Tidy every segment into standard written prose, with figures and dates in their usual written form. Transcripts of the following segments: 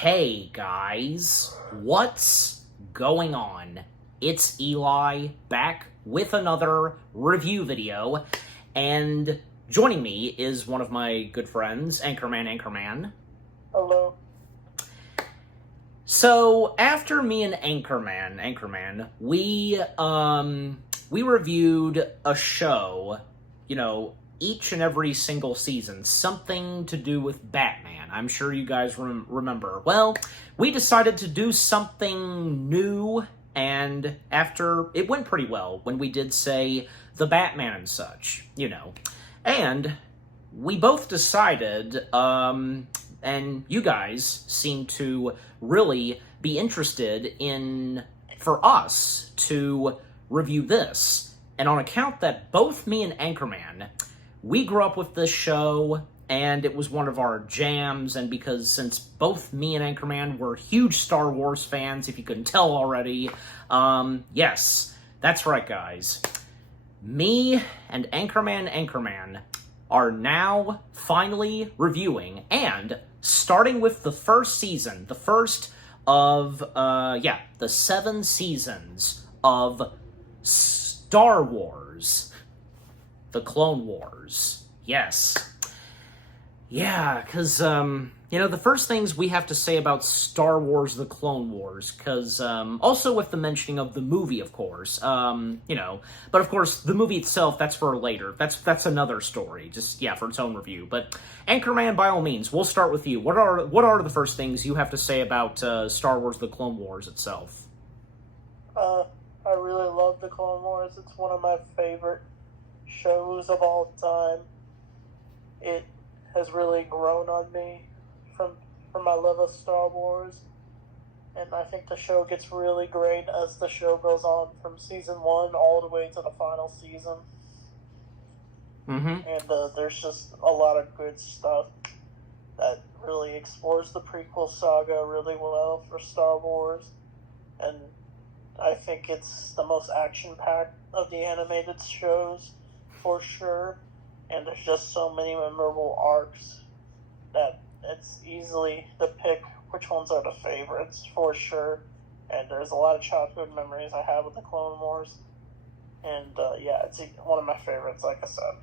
Hey guys, what's going on? It's Eli back with another review video, and joining me is one of my good friends, Anchorman. Hello. So after me and Anchorman, we reviewed a show, each and every single season, something to do with Batman. I'm sure you guys remember. Well, we decided to do something new, and after it went pretty well when we did say the Batman and such, And we both decided, and you guys seem to really be interested in, for us to review this. And on account that both me and Anchorman, we grew up with this show, and it was one of our jams, and since both me and Anchorman were huge Star Wars fans, if you couldn't tell already, yes, that's right, guys. Me and Anchorman are now finally reviewing, and starting with the first season, the first of, the 7 seasons of Star Wars, The Clone Wars. Yes. Yeah, because, the first things we have to say about Star Wars The Clone Wars, because, also with the mentioning of the movie, of course, but of course, the movie itself, that's for later. That's another story, for its own review. But, Anchorman, by all means, we'll start with you. What are the first things you have to say about, Star Wars The Clone Wars itself? I really love The Clone Wars. It's one of my favorite shows of all time. It has really grown on me from my love of Star Wars, and I think the show gets really great as the show goes on from season 1 all the way to the final season. Mm-hmm. And there's just a lot of good stuff that really explores the prequel saga really well for Star Wars, and I think it's the most action-packed of the animated shows for sure. And there's just so many memorable arcs that it's easily to pick which ones are the favorites for sure. And there's a lot of childhood memories I have with the Clone Wars. And it's one of my favorites, like I said.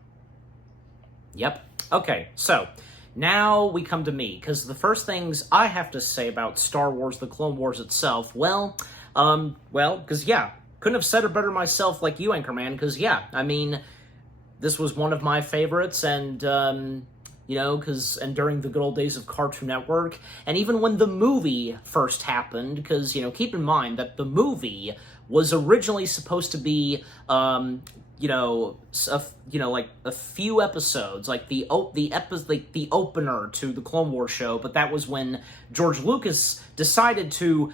Yep. Okay, so now we come to me, because the first things I have to say about Star Wars The Clone Wars itself, couldn't have said it better myself like you, Anchorman, because, this was one of my favorites, and, and during the good old days of Cartoon Network, and even when the movie first happened, because, keep in mind that the movie was originally supposed to be, a few episodes, like the opener to the Clone Wars show, but that was when George Lucas decided to,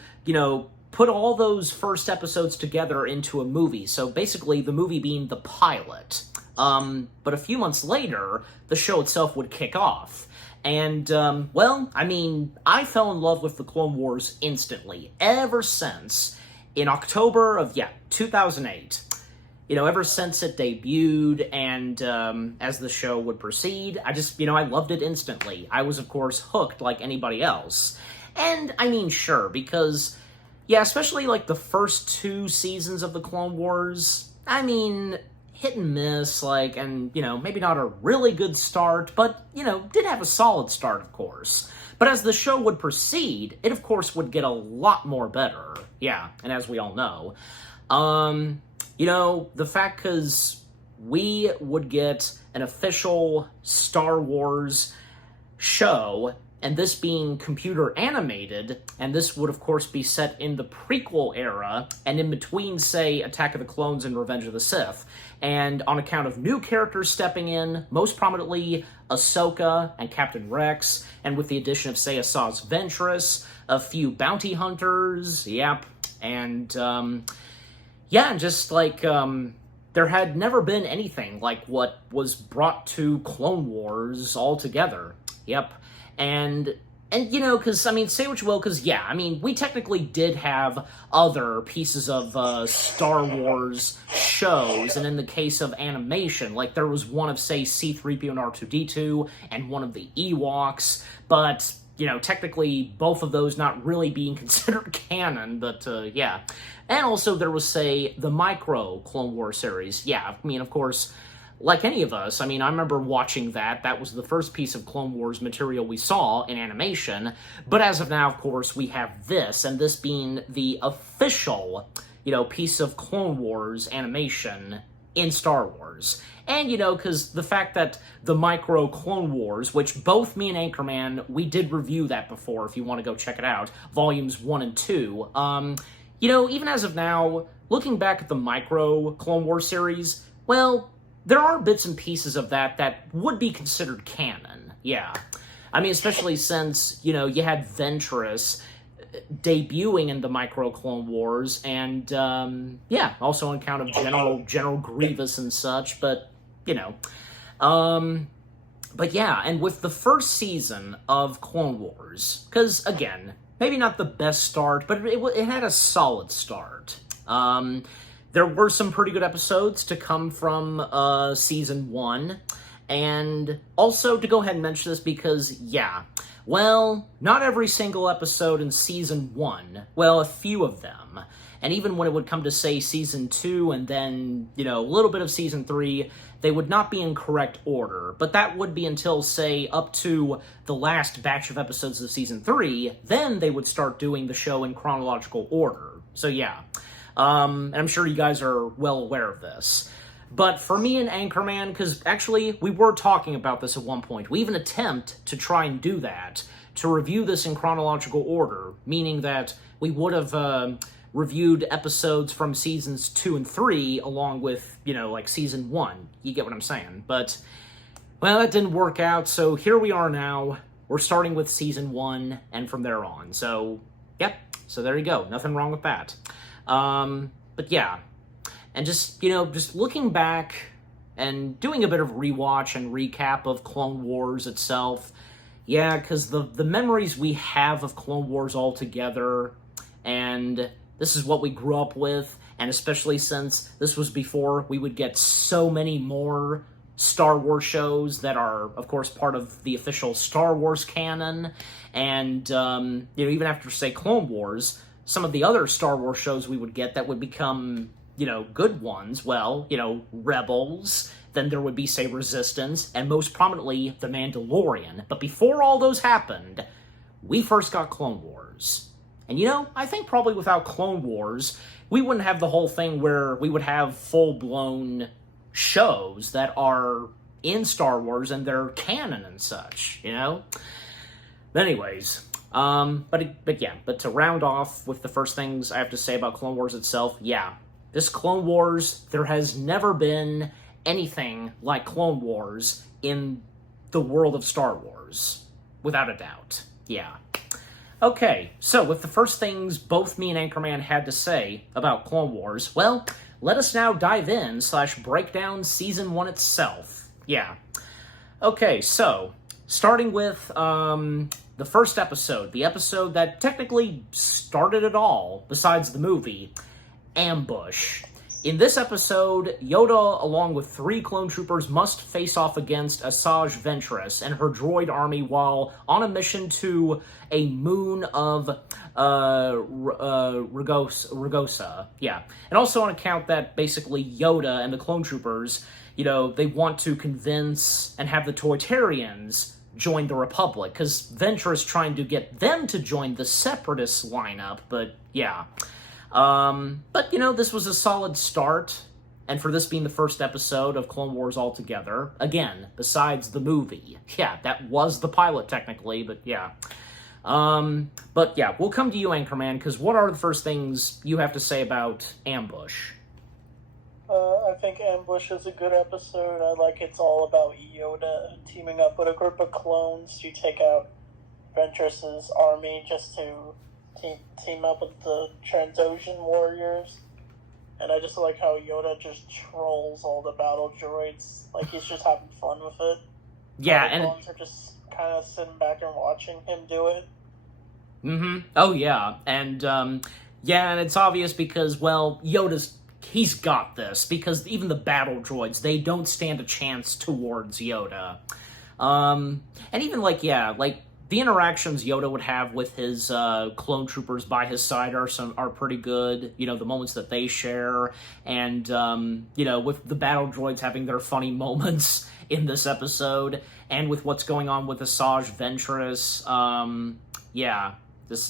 put all those first episodes together into a movie, so basically the movie being the pilot. But a few months later, the show itself would kick off. And, I fell in love with The Clone Wars instantly, ever since, in October of, 2008. Ever since it debuted, and, as the show would proceed, I loved it instantly. I was, of course, hooked like anybody else. And, sure, because, especially, the first 2 seasons of The Clone Wars, hit and miss, and, maybe not a really good start, but, did have a solid start, of course. But as the show would proceed, it, of course, would get a lot more better. Yeah, and as we all know. The fact, because we would get an official Star Wars show, and this being computer animated, and this would, of course, be set in the prequel era, and in between, say, Attack of the Clones and Revenge of the Sith. And on account of new characters stepping in, most prominently Ahsoka and Captain Rex, and with the addition of, say, Asajj Ventress, a few bounty hunters, and, there had never been anything like what was brought to Clone Wars altogether. Yep. And because, say what you will, because, we technically did have other pieces of Star Wars shows, and in the case of animation, there was one of, say, C-3PO and R2-D2, and one of the Ewoks, but, technically both of those not really being considered canon, but yeah. And also there was, say, the Micro Clone Wars series. Yeah, I mean, of course, like any of us, I mean, I remember watching that. That was the first piece of Clone Wars material we saw in animation. But as of now, of course, we have this, and this being the official, piece of Clone Wars animation in Star Wars. And, because the fact that the Micro Clone Wars, which both me and Anchorman, we did review that before, if you want to go check it out, volumes 1 and 2, even as of now, looking back at the Micro Clone Wars series, well, there are bits and pieces of that would be considered canon, yeah. I mean, especially since, you had Ventress debuting in the Micro Clone Wars, and, yeah, also on account of General Grievous and such, but, but yeah, and with the first season of Clone Wars, because, again, maybe not the best start, but it had a solid start. There were some pretty good episodes to come from Season 1, and also to go ahead and mention this because, yeah, well, not every single episode in Season 1, well, a few of them, and even when it would come to, say, Season 2 and then, a little bit of Season 3, they would not be in correct order, but that would be until, say, up to the last batch of episodes of Season 3, then they would start doing the show in chronological order. So, yeah. And I'm sure you guys are well aware of this. But for me and Anchorman, because actually we were talking about this at one point, we even attempt to try and do that, to review this in chronological order, meaning that we would have reviewed episodes from seasons 2 and 3 along with, like season 1. You get what I'm saying? But, well, that didn't work out, so here we are now. We're starting with season 1 and from there on. So, yep. So there you go. Nothing wrong with that. But yeah, and just looking back and doing a bit of rewatch and recap of Clone Wars itself, yeah, because the memories we have of Clone Wars altogether, and this is what we grew up with, and especially since this was before we would get so many more Star Wars shows that are, of course, part of the official Star Wars canon, and, even after, say, Clone Wars, some of the other Star Wars shows we would get that would become, good ones, well, Rebels, then there would be, say, Resistance, and most prominently, The Mandalorian. But before all those happened, we first got Clone Wars. And, I think probably without Clone Wars, we wouldn't have the whole thing where we would have full-blown shows that are in Star Wars and they're canon and such, But anyways, but to round off with the first things I have to say about Clone Wars itself, yeah, this Clone Wars, there has never been anything like Clone Wars in the world of Star Wars, without a doubt, yeah. Okay, so with the first things both me and Anchorman had to say about Clone Wars, well, let us now dive in / break down Season 1 itself, yeah. Okay, so, starting with, the first episode, the episode that technically started it all, besides the movie, Ambush. In this episode, Yoda, along with 3 clone troopers, must face off against Asajj Ventress and her droid army while on a mission to a moon of Ragosa. Yeah. And also on account that basically Yoda and the clone troopers, they want to convince and have the Toytarians join the Republic, because Ventress is trying to get them to join the Separatist lineup, but yeah. But, this was a solid start, and for this being the first episode of Clone Wars altogether, again, besides the movie. Yeah, that was the pilot, technically, but yeah. But yeah, we'll come to you, Anchorman, because what are the first things you have to say about Ambush? I think Ambush is a good episode. I like it's all about Yoda teaming up with a group of clones to take out Ventress's army just to team up with the Trandoshan warriors. And I just like how Yoda just trolls all the battle droids. Like, he's just having fun with it. Yeah, and the clones are just kind of sitting back and watching him do it. Mm-hmm. Oh, yeah. And, and it's obvious because, well, he's got this, because even the battle droids, they don't stand a chance towards Yoda. And even, the interactions Yoda would have with his clone troopers by his side are pretty good. You know, the moments that they share, and you know, with the battle droids having their funny moments in this episode, and with what's going on with Asajj Ventress. Yeah,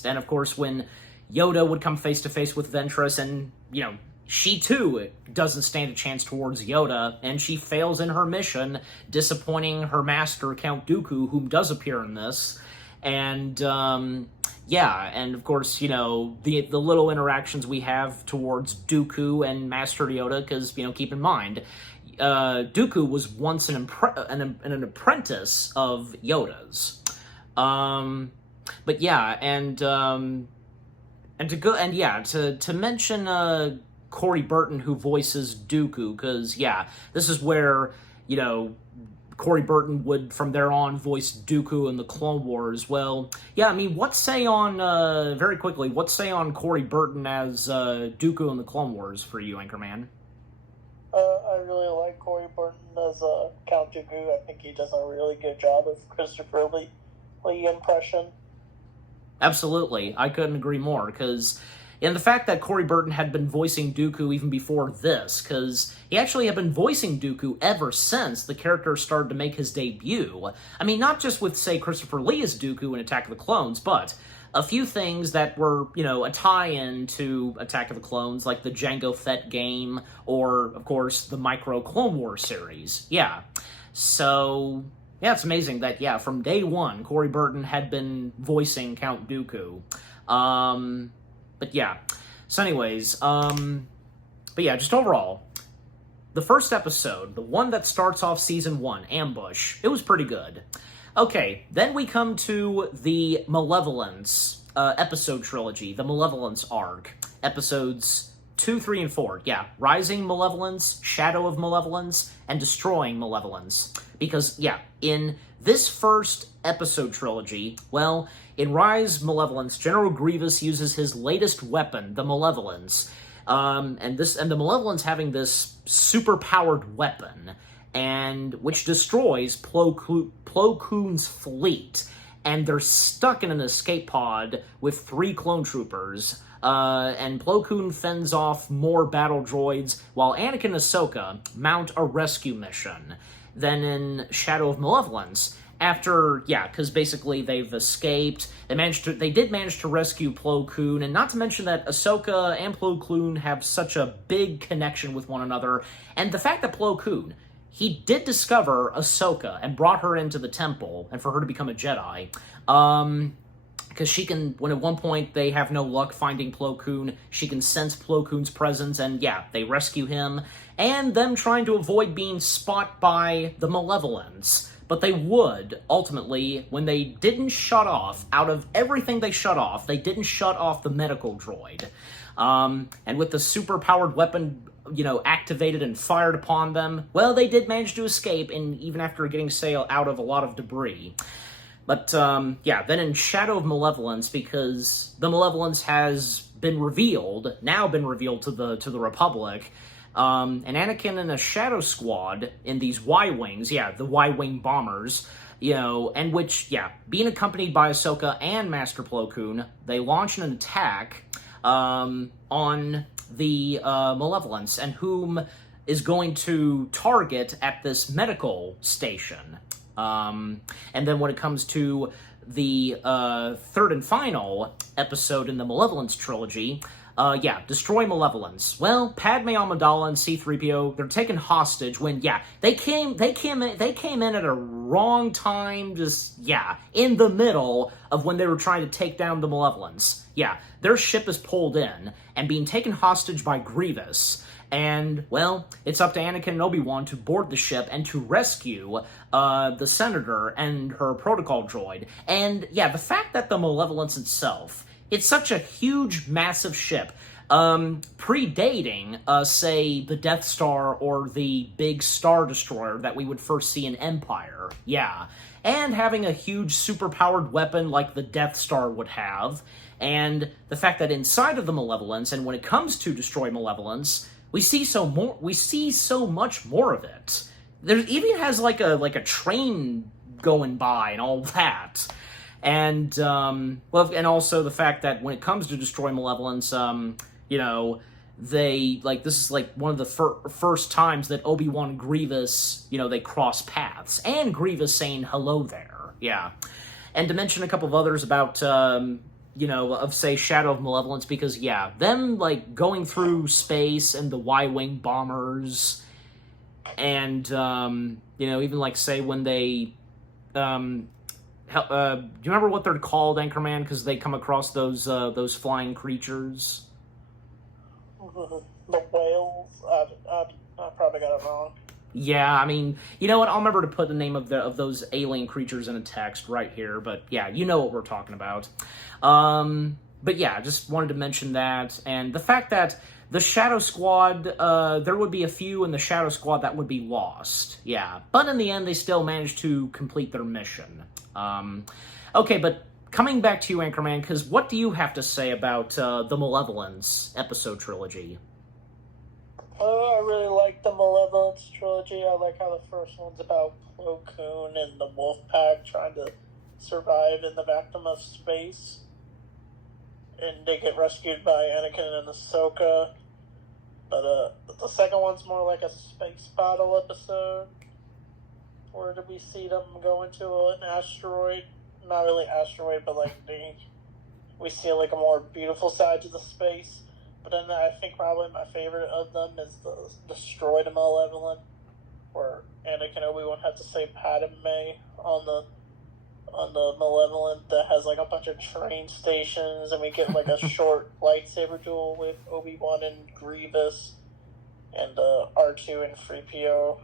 and of course when Yoda would come face to face with Ventress, and you know, she too doesn't stand a chance towards Yoda, and she fails in her mission, disappointing her master, Count Dooku, whom does appear in this. And yeah, and of course, you know, the little interactions we have towards Dooku and Master Yoda, because, you know, keep in mind, Dooku was once an apprentice of Yoda's. But yeah, to mention Corey Burton, who voices Dooku, because, yeah, this is where, you know, Corey Burton would, from there on, voice Dooku in the Clone Wars. Well, yeah, I mean, very quickly, what say on Corey Burton as Dooku in the Clone Wars for you, Anchorman? I really like Corey Burton as Count Dooku. I think he does a really good job of Christopher Lee impression. Absolutely. I couldn't agree more, because... And the fact that Corey Burton had been voicing Dooku even before this, because he actually had been voicing Dooku ever since the character started to make his debut. I mean, not just with, say, Christopher Lee as Dooku in Attack of the Clones, but a few things that were, you know, a tie-in to Attack of the Clones, like the Jango Fett game, or, of course, the Micro Clone Wars series. Yeah. So... yeah, it's amazing that, yeah, from day one, Corey Burton had been voicing Count Dooku. But yeah. So anyways, but yeah, just overall, the first episode, the one that starts off Season 1, Ambush, it was pretty good. Okay, then we come to the Malevolence episode trilogy, the Malevolence arc, episodes 2, 3, and 4. Yeah, Rising Malevolence, Shadow of Malevolence, and Destroying Malevolence. Because, yeah, in this first episode trilogy, well, in Rise Malevolence, General Grievous uses his latest weapon, the Malevolence, and the Malevolence having this super-powered weapon, and which destroys Plo Koon's fleet, and they're stuck in an escape pod with 3 clone troopers. And Plo Koon fends off more battle droids, while Anakin and Ahsoka mount a rescue mission. Then in Shadow of Malevolence, after, yeah, because basically they've escaped, they did manage to rescue Plo Koon, and not to mention that Ahsoka and Plo Koon have such a big connection with one another, and the fact that Plo Koon, he did discover Ahsoka and brought her into the temple, and for her to become a Jedi, because she can, when at one point they have no luck finding Plo Koon, she can sense Plo Koon's presence, and yeah, they rescue him, and them trying to avoid being spotted by the Malevolence. But they would, ultimately, when they didn't shut off, out of everything they shut off, they didn't shut off the medical droid. And with the super-powered weapon, you know, activated and fired upon them, well, they did manage to escape, and even after getting sail out of a lot of debris. But, yeah, then in Shadow of Malevolence, because the Malevolence has been revealed to the Republic, and Anakin and a Shadow Squad in these Y-Wings, yeah, the Y-Wing bombers, you know, and which, yeah, being accompanied by Ahsoka and Master Plo Koon, they launch an attack, on the, Malevolence, and whom is going to target at this medical station. And then when it comes to the third and final episode in the Malevolence trilogy, yeah, Destroy Malevolence. Well, Padme Amidala and C-3PO, they're taken hostage when, yeah, they came in at a wrong time, just, yeah, in the middle of when they were trying to take down the Malevolence. Yeah, their ship is pulled in and being taken hostage by Grievous. And, well, it's up to Anakin and Obi-Wan to board the ship and to rescue the Senator and her protocol droid. And, yeah, the fact that the Malevolence itself, it's such a huge, massive ship, predating, say, the Death Star or the big Star Destroyer that we would first see in Empire. Yeah. And having a huge, super-powered weapon like the Death Star would have. And the fact that inside of the Malevolence, and when it comes to Destroy Malevolence, we see so much more of it. There even has like a train going by and all that. And, well, and also the fact that when it comes to Destroy Malevolence, you know, this is like one of the first times that Obi-Wan and Grievous, you know, they cross paths. And Grievous saying hello there. Yeah. And to mention a couple of others about, you know, of, say, Shadow of Malevolence, because, yeah, them, like, going through space and the Y-Wing bombers, and, you know, even, like, say, when they, do you remember what they're called, Anchorman? Because they come across those flying creatures. The whales. I probably got it wrong. Yeah, I mean, you know what? I'll remember to put the name of those alien creatures in a text right here. But yeah, you know what we're talking about. But yeah, just wanted to mention that, and the fact that the Shadow Squad, there would be a few in the Shadow Squad that would be lost. Yeah, but in the end, they still managed to complete their mission. Okay, but coming back to you, Anchorman, because what do you have to say about the Malevolence episode trilogy? I really like the Malevolence trilogy. I like how the first one's about Plo Koon and the Wolf Pack trying to survive in the vacuum of space. And they get rescued by Anakin and Ahsoka. But the second one's more like a space battle episode, where we see them go into an asteroid. Not really asteroid, but like we see like a more beautiful side to the space. But then I think probably my favorite of them is the Destroy the Malevolent, where Anakin and Obi-Wan have to save Padme on the Malevolent that has like a bunch of train stations, and we get like a short lightsaber duel with Obi-Wan and Grievous, and R2 and 3PO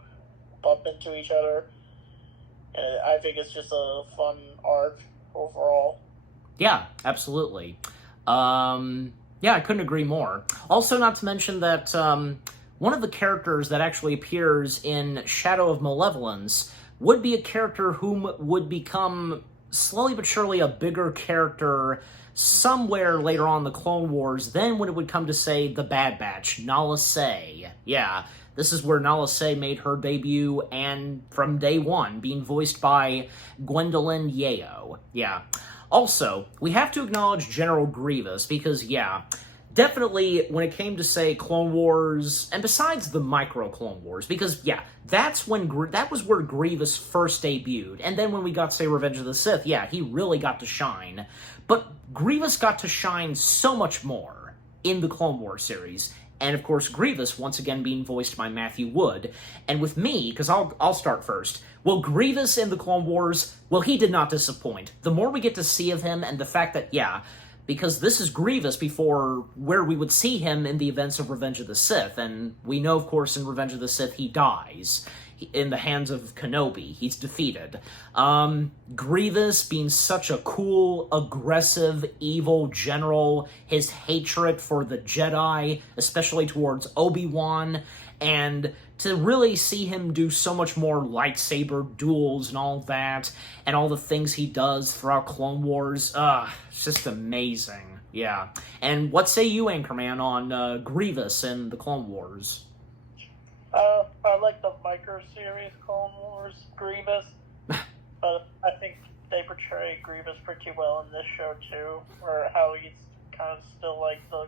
bump into each other. And I think it's just a fun arc overall. Yeah, absolutely. Yeah, I couldn't agree more. Also, not to mention that one of the characters that actually appears in Shadow of Malevolence would be a character whom would become slowly but surely a bigger character somewhere later on in the Clone Wars than when it would come to, say, the Bad Batch, Nala Se. Yeah, this is where Nala Se made her debut, and from day one, being voiced by Gwendolyn Yeo. Yeah. Also, we have to acknowledge General Grievous, because, yeah, definitely when it came to, say, Clone Wars, and besides the micro-Clone Wars, because, yeah, that was where Grievous first debuted, and then when we got, say, Revenge of the Sith, yeah, he really got to shine. But Grievous got to shine so much more in the Clone Wars series, and, of course, Grievous, once again, being voiced by Matthew Wood. And with me, because I'll start first, well, Grievous in the Clone Wars, well, he did not disappoint. The more we get to see of him, and the fact that, yeah, because this is Grievous before where we would see him in the events of Revenge of the Sith, and we know, of course, in Revenge of the Sith, he dies in the hands of Kenobi. He's defeated. Grievous being such a cool, aggressive, evil general, his hatred for the Jedi, especially towards Obi-Wan, and to really see him do so much more lightsaber duels and all that, and all the things he does throughout Clone Wars, it's just amazing. Yeah. And what say you, Anchorman, on Grievous and the Clone Wars? I like the micro-series Clone Wars Grievous, but I think they portray Grievous pretty well in this show, too, or how he's kind of still like the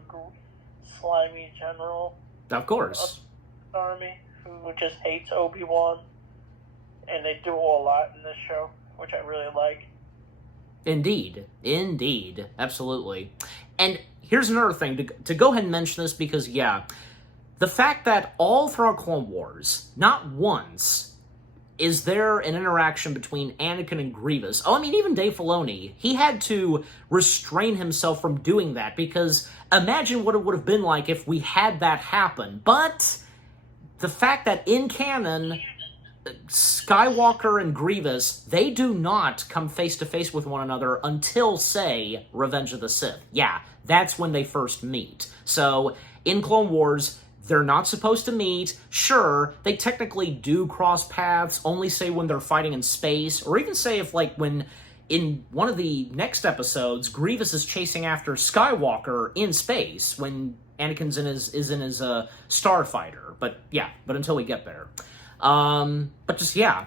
slimy general. Of course. Of the army, who just hates Obi-Wan, and they do a lot in this show, which I really like. Indeed. Absolutely. And here's another thing, to go ahead and mention this, because, yeah, the fact that all throughout Clone Wars, not once is there an interaction between Anakin and Grievous. Oh, I mean, even Dave Filoni, he had to restrain himself from doing that, because imagine what it would have been like if we had that happen. But the fact that in canon, Skywalker and Grievous, they do not come face-to-face with one another until, say, Revenge of the Sith. Yeah, that's when they first meet. So, in Clone Wars, they're not supposed to meet. Sure, they technically do cross paths, only say when they're fighting in space, or even say if, like, when in one of the next episodes, Grievous is chasing after Skywalker in space, when Anakin's is in his starfighter. But, yeah, until we get there. But just, yeah.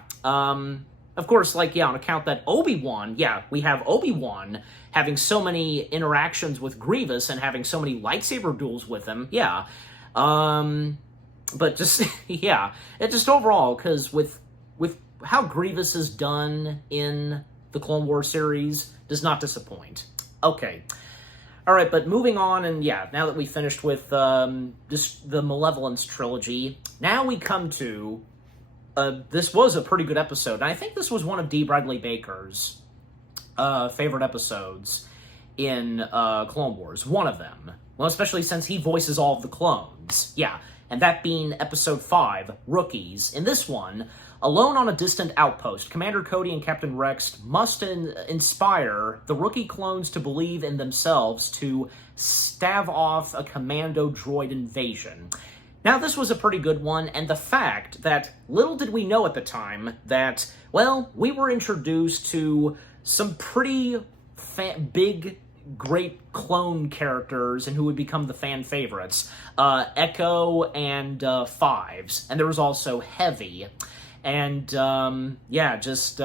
of course, like, yeah, on account that Obi-Wan, yeah, we have Obi-Wan having so many interactions with Grievous and having so many lightsaber duels with him, yeah. But just, yeah, it just overall, because with how Grievous is done in the Clone Wars series, does not disappoint. Okay. All right, but moving on, and yeah, now that we finished with just the Malevolence trilogy, now we come to, this was a pretty good episode, and I think this was one of D. Bradley Baker's favorite episodes in Clone Wars. One of them. Well, especially since he voices all of the clones. Yeah, and that being Episode 5, Rookies. In this one, alone on a distant outpost, Commander Cody and Captain Rex must inspire the rookie clones to believe in themselves to stave off a commando droid invasion. Now, this was a pretty good one, and the fact that little did we know at the time that, well, we were introduced to some pretty big, great clone characters and who would become the fan favorites. Echo and Fives, and there was also Heavy. And, yeah, just,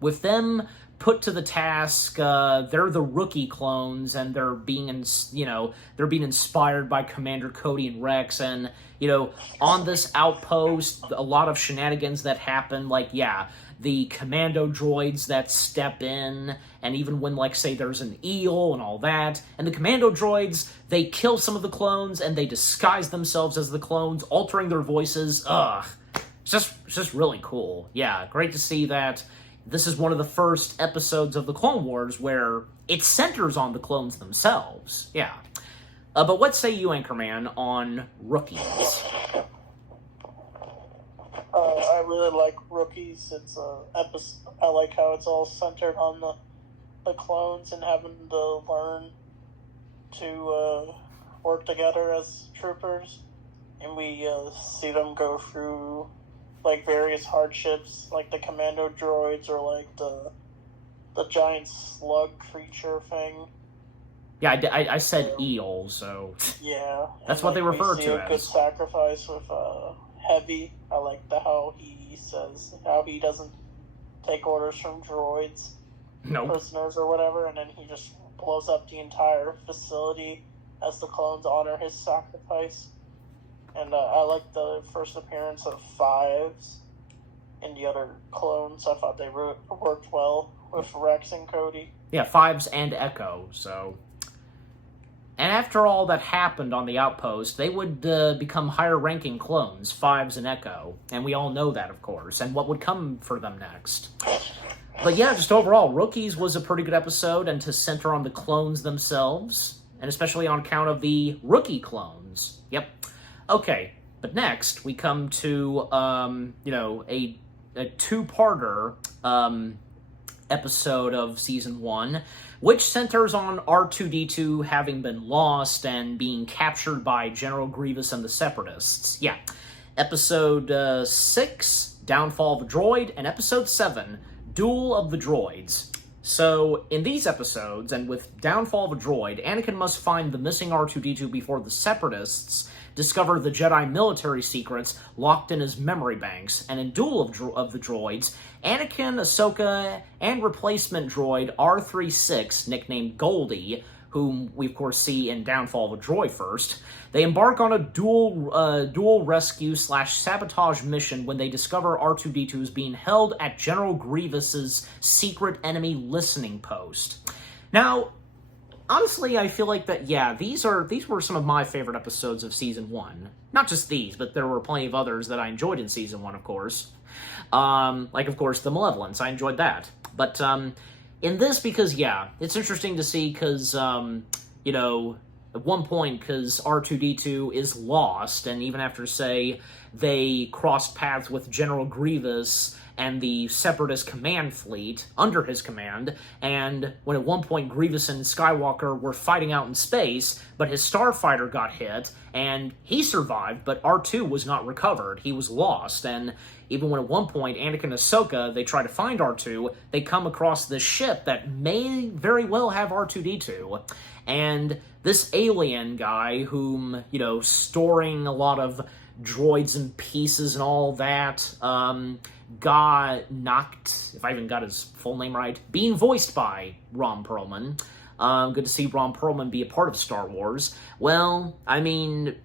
with them put to the task, they're the rookie clones, and they're being, they're being inspired by Commander Cody and Rex, and, on this outpost, a lot of shenanigans that happen, like, yeah, the commando droids that step in, and even when, like, say, there's an eel and all that, and the commando droids, they kill some of the clones, and they disguise themselves as the clones, altering their voices. Ugh. It's just really cool. Yeah, great to see that this is one of the first episodes of the Clone Wars where it centers on the clones themselves. Yeah. But what say you, Anchorman, on Rookies? I really like Rookies. It's I like how it's all centered on the clones and having to learn to work together as troopers. And we see them go through like various hardships, like the commando droids or like the giant slug creature thing. Yeah, I said eel, so yeah, that's what they refer to a good sacrifice with Heavy. I like how he says how he doesn't take orders from droids, prisoners or whatever, and then he just blows up the entire facility as the clones honor his sacrifice. And I like the first appearance of Fives and the other clones. I thought they worked well with Rex and Cody. Yeah, Fives and Echo, so... And after all that happened on the outpost, they would become higher-ranking clones, Fives and Echo. And we all know that, of course, and what would come for them next. But yeah, just overall, Rookies was a pretty good episode, and to center on the clones themselves, and especially on account of the rookie clones. Yep. Okay, but next we come to, a two-parter episode of Season 1, which centers on R2-D2 having been lost and being captured by General Grievous and the Separatists. Yeah, Episode 6, Downfall of the Droid, and Episode 7, Duel of the Droids. So, in these episodes, and with Downfall of a Droid, Anakin must find the missing R2-D2 before the Separatists discover the Jedi military secrets locked in his memory banks, and in Duel of the Droids, Anakin, Ahsoka, and replacement droid R36, nicknamed Goldie, whom we of course see in Downfall of a Droid first, they embark on a dual rescue/sabotage mission when they discover R2-D2 is being held at General Grievous's secret enemy listening post. Now, honestly, I feel like that, yeah, these were some of my favorite episodes of Season 1. Not just these, but there were plenty of others that I enjoyed in Season 1, of course. Like, of course, the Malevolence. I enjoyed that. But, in this, because, yeah, it's interesting to see, because, at one point, because R2-D2 is lost, and even after, say, they crossed paths with General Grievous and the Separatist command fleet under his command, and when at one point Grievous and Skywalker were fighting out in space, but his starfighter got hit, and he survived, but R2 was not recovered. He was lost, and even when at one point Anakin and Ahsoka, they try to find R2, they come across this ship that may very well have R2-D2, and this alien guy whom, storing a lot of droids in pieces and all that. Got knocked, if I even got his full name right, being voiced by Ron Perlman. Good to see Ron Perlman be a part of Star Wars. Well, I mean,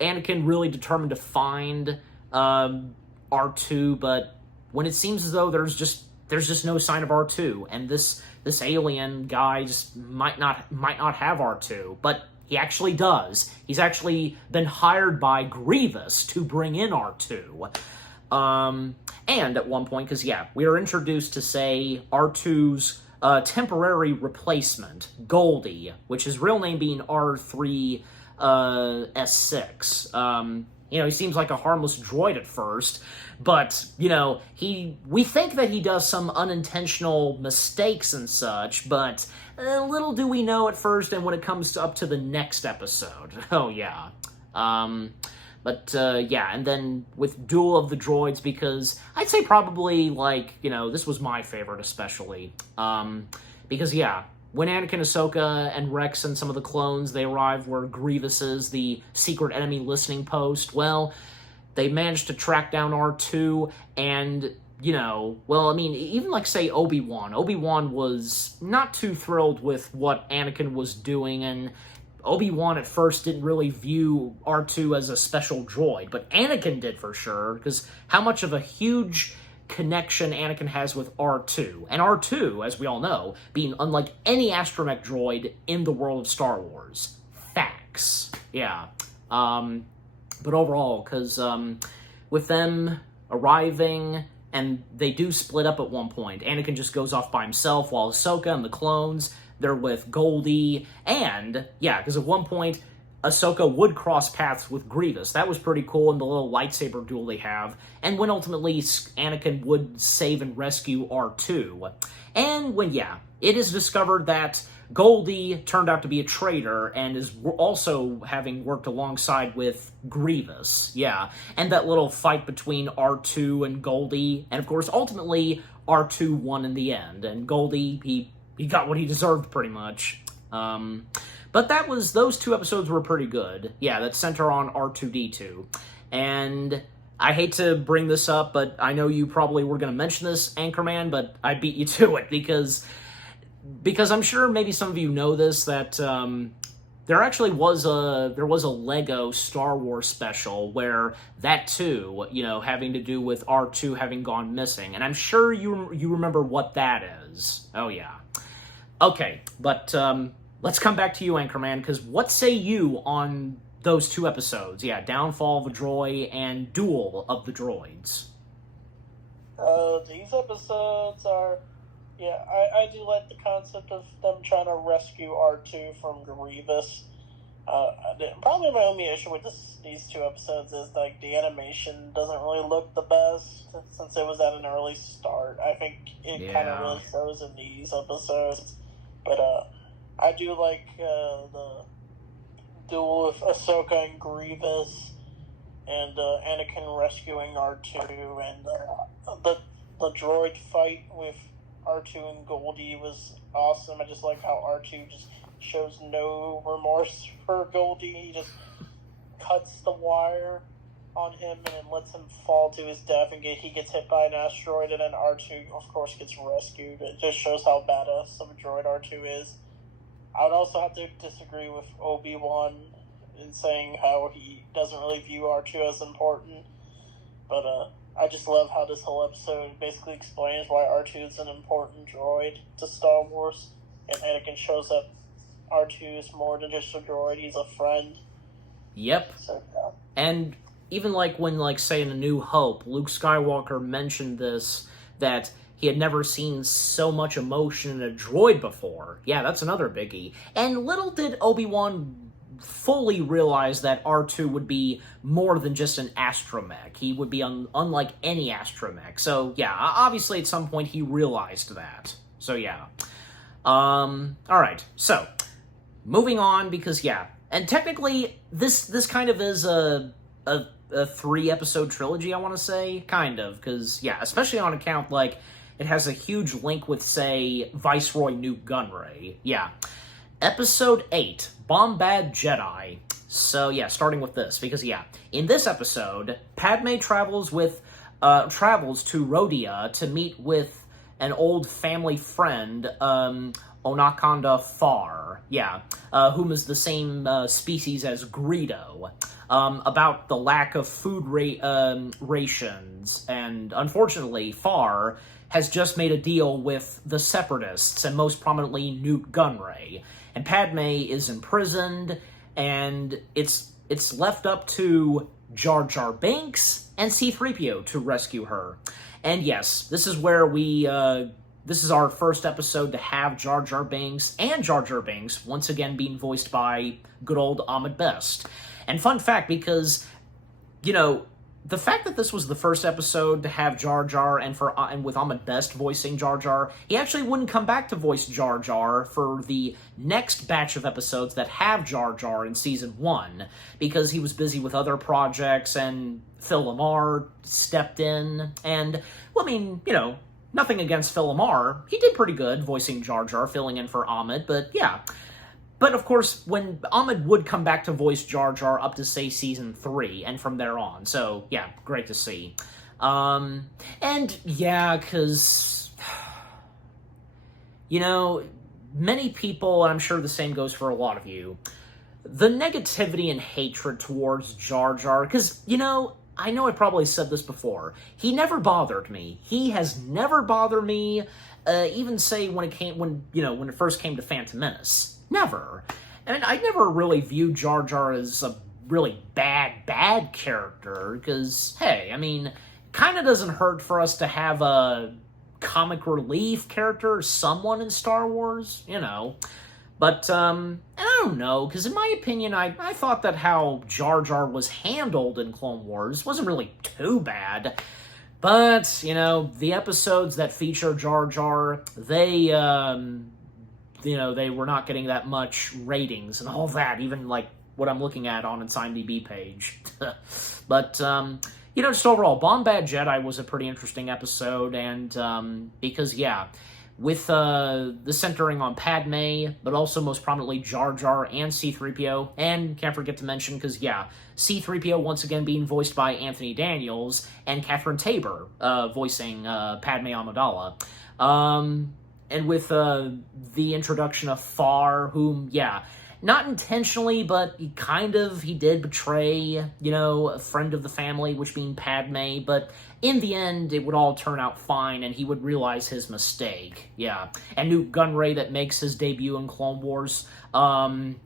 Anakin really determined to find R2, but when it seems as though there's just no sign of R2, and this alien guy just might not have R2, but he actually does. He's actually been hired by Grievous to bring in R2. And at one point, because yeah, we are introduced to, say, R2's temporary replacement, Goldie, which his real name being R3S6. He seems like a harmless droid at first, but, we think that he does some unintentional mistakes and such, but little do we know at first and when it comes up to the next episode. Oh, yeah. And then with Duel of the Droids, because I'd say probably, this was my favorite especially, because, yeah, when Anakin, Ahsoka, and Rex and some of the clones, they arrive where Grievous is, the secret enemy listening post, well, they managed to track down R2, and, even say Obi-Wan. Obi-Wan was not too thrilled with what Anakin was doing, and Obi-Wan at first didn't really view R2 as a special droid, but Anakin did for sure, because how much of a huge connection Anakin has with R2. And R2, as we all know, being unlike any astromech droid in the world of Star Wars. Facts. Yeah. But overall, because with them arriving, and they do split up at one point, Anakin just goes off by himself, while Ahsoka and the clones, they're with Goldie, and, yeah, because at one point, Ahsoka would cross paths with Grievous. That was pretty cool in the little lightsaber duel they have. And when ultimately Anakin would save and rescue R2. And when, yeah, it is discovered that Goldie turned out to be a traitor and is also having worked alongside with Grievous. Yeah, and that little fight between R2 and Goldie. And of course, ultimately, R2 won in the end. And Goldie, he got what he deserved pretty much. But those two episodes were pretty good. Yeah, that center on R2-D2. And I hate to bring this up, but I know you probably were going to mention this, Anchorman, but I beat you to it because I'm sure maybe some of you know this, that there actually was a Lego Star Wars special where that too, having to do with R2 having gone missing. And I'm sure you remember what that is. Oh, yeah. Okay, but let's come back to you, Anchorman, because what say you on those two episodes? Yeah, Downfall of a Droid and Duel of the Droids. These episodes are... Yeah, I do like the concept of them trying to rescue R2 from Grievous. Probably my only issue with these two episodes is, the animation doesn't really look the best since it was at an early start. I think it kind of really shows in these episodes. But, I do like the duel with Ahsoka and Grievous, and Anakin rescuing R2, and the droid fight with R2 and Goldie was awesome. I just like how R2 just shows no remorse for Goldie. He just cuts the wire on him and then lets him fall to his death, and he gets hit by an asteroid, and then R2, of course, gets rescued. It just shows how badass of a droid R2 is. I would also have to disagree with Obi-Wan in saying how he doesn't really view R2 as important. But I just love how this whole episode basically explains why R2 is an important droid to Star Wars. And Anakin shows that R2 is more than just a droid, he's a friend. Yep. So, yeah. And even when, say, in A New Hope, Luke Skywalker mentioned this, that he had never seen so much emotion in a droid before. Yeah, that's another biggie. And little did Obi-Wan fully realize that R2 would be more than just an astromech. He would be unlike any astromech. So, yeah, obviously at some point he realized that. So, yeah. Alright, so, moving on, because, yeah, and technically, this kind of is a 3-episode trilogy, I want to say. Kind of, because, yeah, especially on account, it has a huge link with, say, Viceroy Newt Gunray. Yeah. Episode 8, Bombad Jedi. So yeah, starting with this, because yeah, in this episode, Padme travels to Rhodia to meet with an old family friend, Onaconda Farr, whom is the same species as Greedo, about the lack of food rations, and unfortunately, Farr has just made a deal with the Separatists, and most prominently Newt Gunray, and Padme is imprisoned, and it's left up to Jar Jar Binks and C-3PO to rescue her. And yes, this is where this is our first episode to have Jar Jar Binks once again being voiced by good old Ahmed Best. And fun fact, because, the fact that this was the first episode to have Jar Jar and with Ahmed Best voicing Jar Jar, he actually wouldn't come back to voice Jar Jar for the next batch of episodes that have Jar Jar in Season 1, because he was busy with other projects, and Phil LaMarr stepped in, and, nothing against Phil LaMarr. He did pretty good voicing Jar Jar, filling in for Ahmed, but yeah. But of course, when Ahmed would come back to voice Jar Jar up to, say, Season 3, and from there on. So, yeah, great to see. And, yeah, because, many people, and I'm sure the same goes for a lot of you, the negativity and hatred towards Jar Jar, because, I know I probably said this before, he never bothered me. He has never bothered me, even, say, when it first came to Phantom Menace. Never. And I never really viewed Jar Jar as a really bad character, because, hey, kind of doesn't hurt for us to have a comic relief character, someone in Star Wars, But, I don't know, because in my opinion, I thought that how Jar Jar was handled in Clone Wars wasn't really too bad. But, the episodes that feature Jar Jar, they were not getting that much ratings and all that, even like what I'm looking at on its IMDb page. But, just overall, Bombad Jedi was a pretty interesting episode, and because, yeah, with the centering on Padme, but also most prominently Jar Jar and C-3PO, and can't forget to mention, because, yeah, C-3PO once again being voiced by Anthony Daniels, and Catherine Tabor voicing Padme Amidala. And with the introduction of Farr, whom, yeah, not intentionally, but he did betray, a friend of the family, which being Padme, but in the end, it would all turn out fine, and he would realize his mistake, yeah. And Newt Gunray, that makes his debut in Clone Wars, and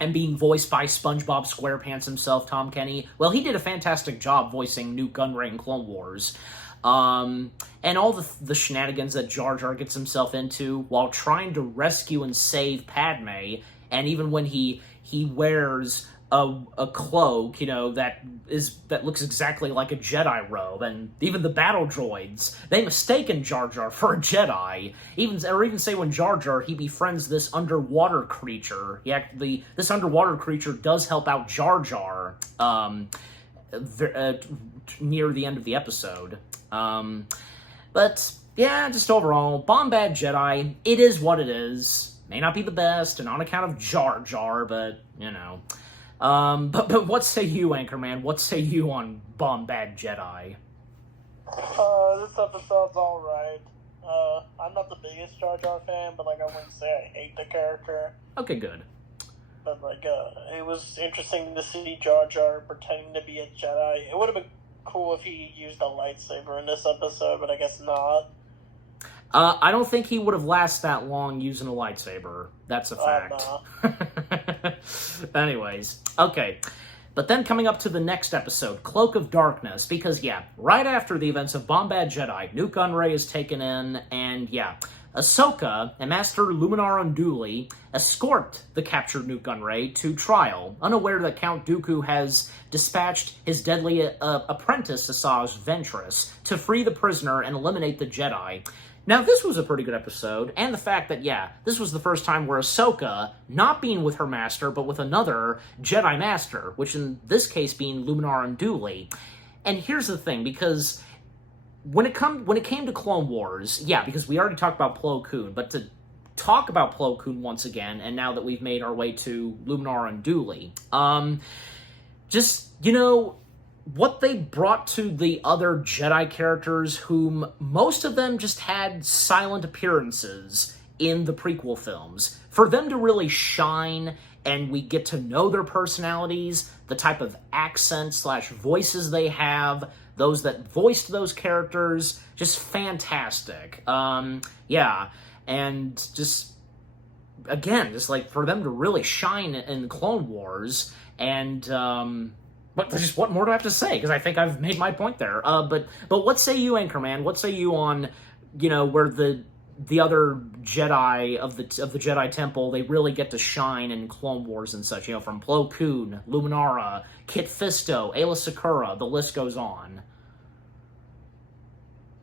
being voiced by SpongeBob SquarePants himself, Tom Kenny, well, he did a fantastic job voicing Newt Gunray in Clone Wars. And all the shenanigans that Jar Jar gets himself into while trying to rescue and save Padme, and even when he wears a cloak, that looks exactly like a Jedi robe, and even the battle droids, they mistaken Jar Jar for a Jedi. Even say when Jar Jar, he befriends this underwater creature. This underwater creature does help out Jar Jar, near the end of the episode. But, yeah, just overall, Bombad Jedi, it is what it is. May not be the best, and on account of Jar Jar, but, But what say you, Anchorman? What say you on Bombad Jedi? This episode's alright. I'm not the biggest Jar Jar fan, but, I wouldn't say I hate the character. Okay, good. But, it was interesting to see Jar Jar pretending to be a Jedi. It would have been cool if he used a lightsaber in this episode, but I guess not. I don't think he would have lasted that long using a lightsaber. That's a fact. No. Anyways, okay. But then coming up to the next episode, Cloak of Darkness, because, yeah, right after the events of Bombad Jedi, Newt Gunray is taken in, and, yeah, Ahsoka and Master Luminar Unduli escort the captured Newt Gunray to trial, unaware that Count Dooku has dispatched his deadly apprentice, Asajj Ventress, to free the prisoner and eliminate the Jedi. Now, this was a pretty good episode, and the fact that, yeah, this was the first time where Ahsoka, not being with her master, but with another Jedi Master, which in this case being Luminar Unduli. And here's the thing, because when it came to Clone Wars, yeah, because we already talked about Plo Koon, but to talk about Plo Koon once again, and now that we've made our way to Luminara and Dooley, just, what they brought to the other Jedi characters, whom most of them just had silent appearances in the prequel films, for them to really shine and we get to know their personalities, the type of accent/voices they have, those that voiced those characters, just fantastic. Yeah, and just, again, just like for them to really shine in Clone Wars, and but just what more do I have to say? Because I think I've made my point there. But what say you, Anchorman? What say you on, where the other Jedi of the Jedi Temple, they really get to shine in Clone Wars and such, from Plo Koon, Luminara, Kit Fisto, Aayla Secura, the list goes on.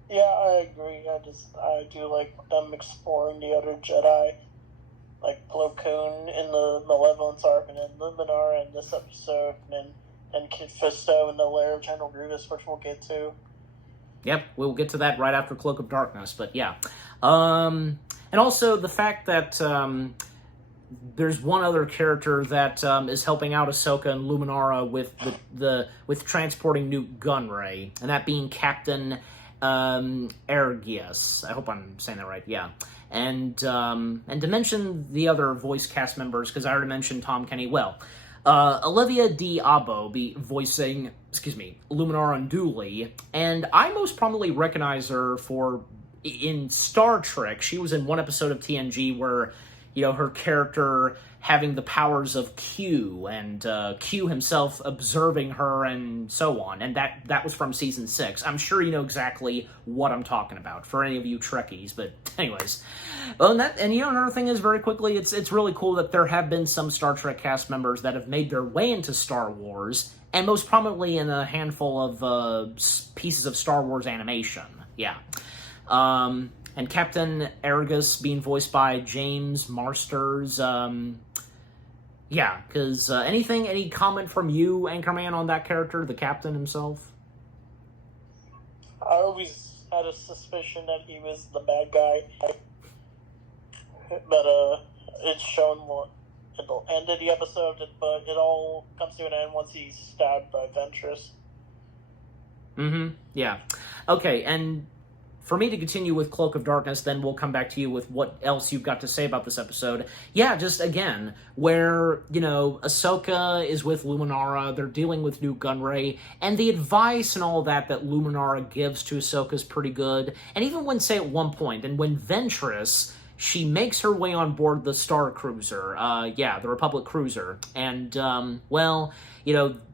Yeah, I agree. I do like them exploring the other Jedi, like Plo Koon in the Malevolence arc, and then Luminara in this episode, and Kit Fisto in the Lair of General Grievous, which we'll get to. Yep, we'll get to that right after Cloak of Darkness, but yeah. And also the fact that there's one other character that is helping out Ahsoka and Luminara with transporting Nute Gunray, and that being Captain Ergius. I hope I'm saying that right, yeah. And to mention the other voice cast members, because I already mentioned Tom Kenny, Olivia D'Abo be voicing, Luminara and Dooley, and I most prominently recognize her in Star Trek. She was in one episode of TNG where, her character having the powers of Q, and Q himself observing her, and so on, and that was from Season 6. I'm sure you know exactly what I'm talking about, for any of you Trekkies, but anyways. Another thing is, very quickly, it's really cool that there have been some Star Trek cast members that have made their way into Star Wars, and most prominently in a handful of pieces of Star Wars animation. Yeah. And Captain Ergus being voiced by James Marsters. Yeah, because any comment from you, Anchorman, on that character, the captain himself? I always had a suspicion that he was the bad guy, but it's shown more at the end of the episode, but it all comes to an end once he's stabbed by Ventress. Yeah. Okay, and for me to continue with Cloak of Darkness, then we'll come back to you with what else you've got to say about this episode. Yeah, just again, where, Ahsoka is with Luminara, they're dealing with Nute Gunray, and the advice and all that Luminara gives to Ahsoka is pretty good. And even when, say, at one point, and when Ventress, she makes her way on board the Star Cruiser, the Republic Cruiser, and,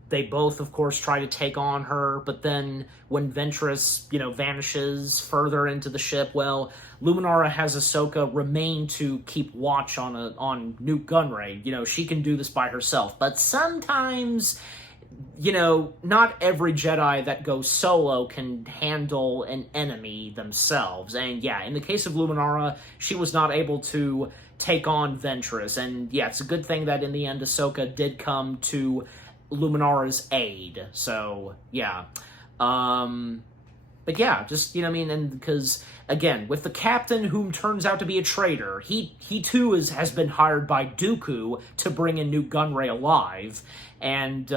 they both, of course, try to take on her, but then when Ventress, vanishes further into the ship, Luminara has Ahsoka remain to keep watch on Nute Gunray. She can do this by herself. But sometimes, not every Jedi that goes solo can handle an enemy themselves. And yeah, in the case of Luminara, she was not able to take on Ventress. And yeah, it's a good thing that in the end Ahsoka did come to Luminara's aid. So yeah, but yeah, just and because again, with the captain, whom turns out to be a traitor, he too has been hired by Dooku to bring in Nute Gunray alive, and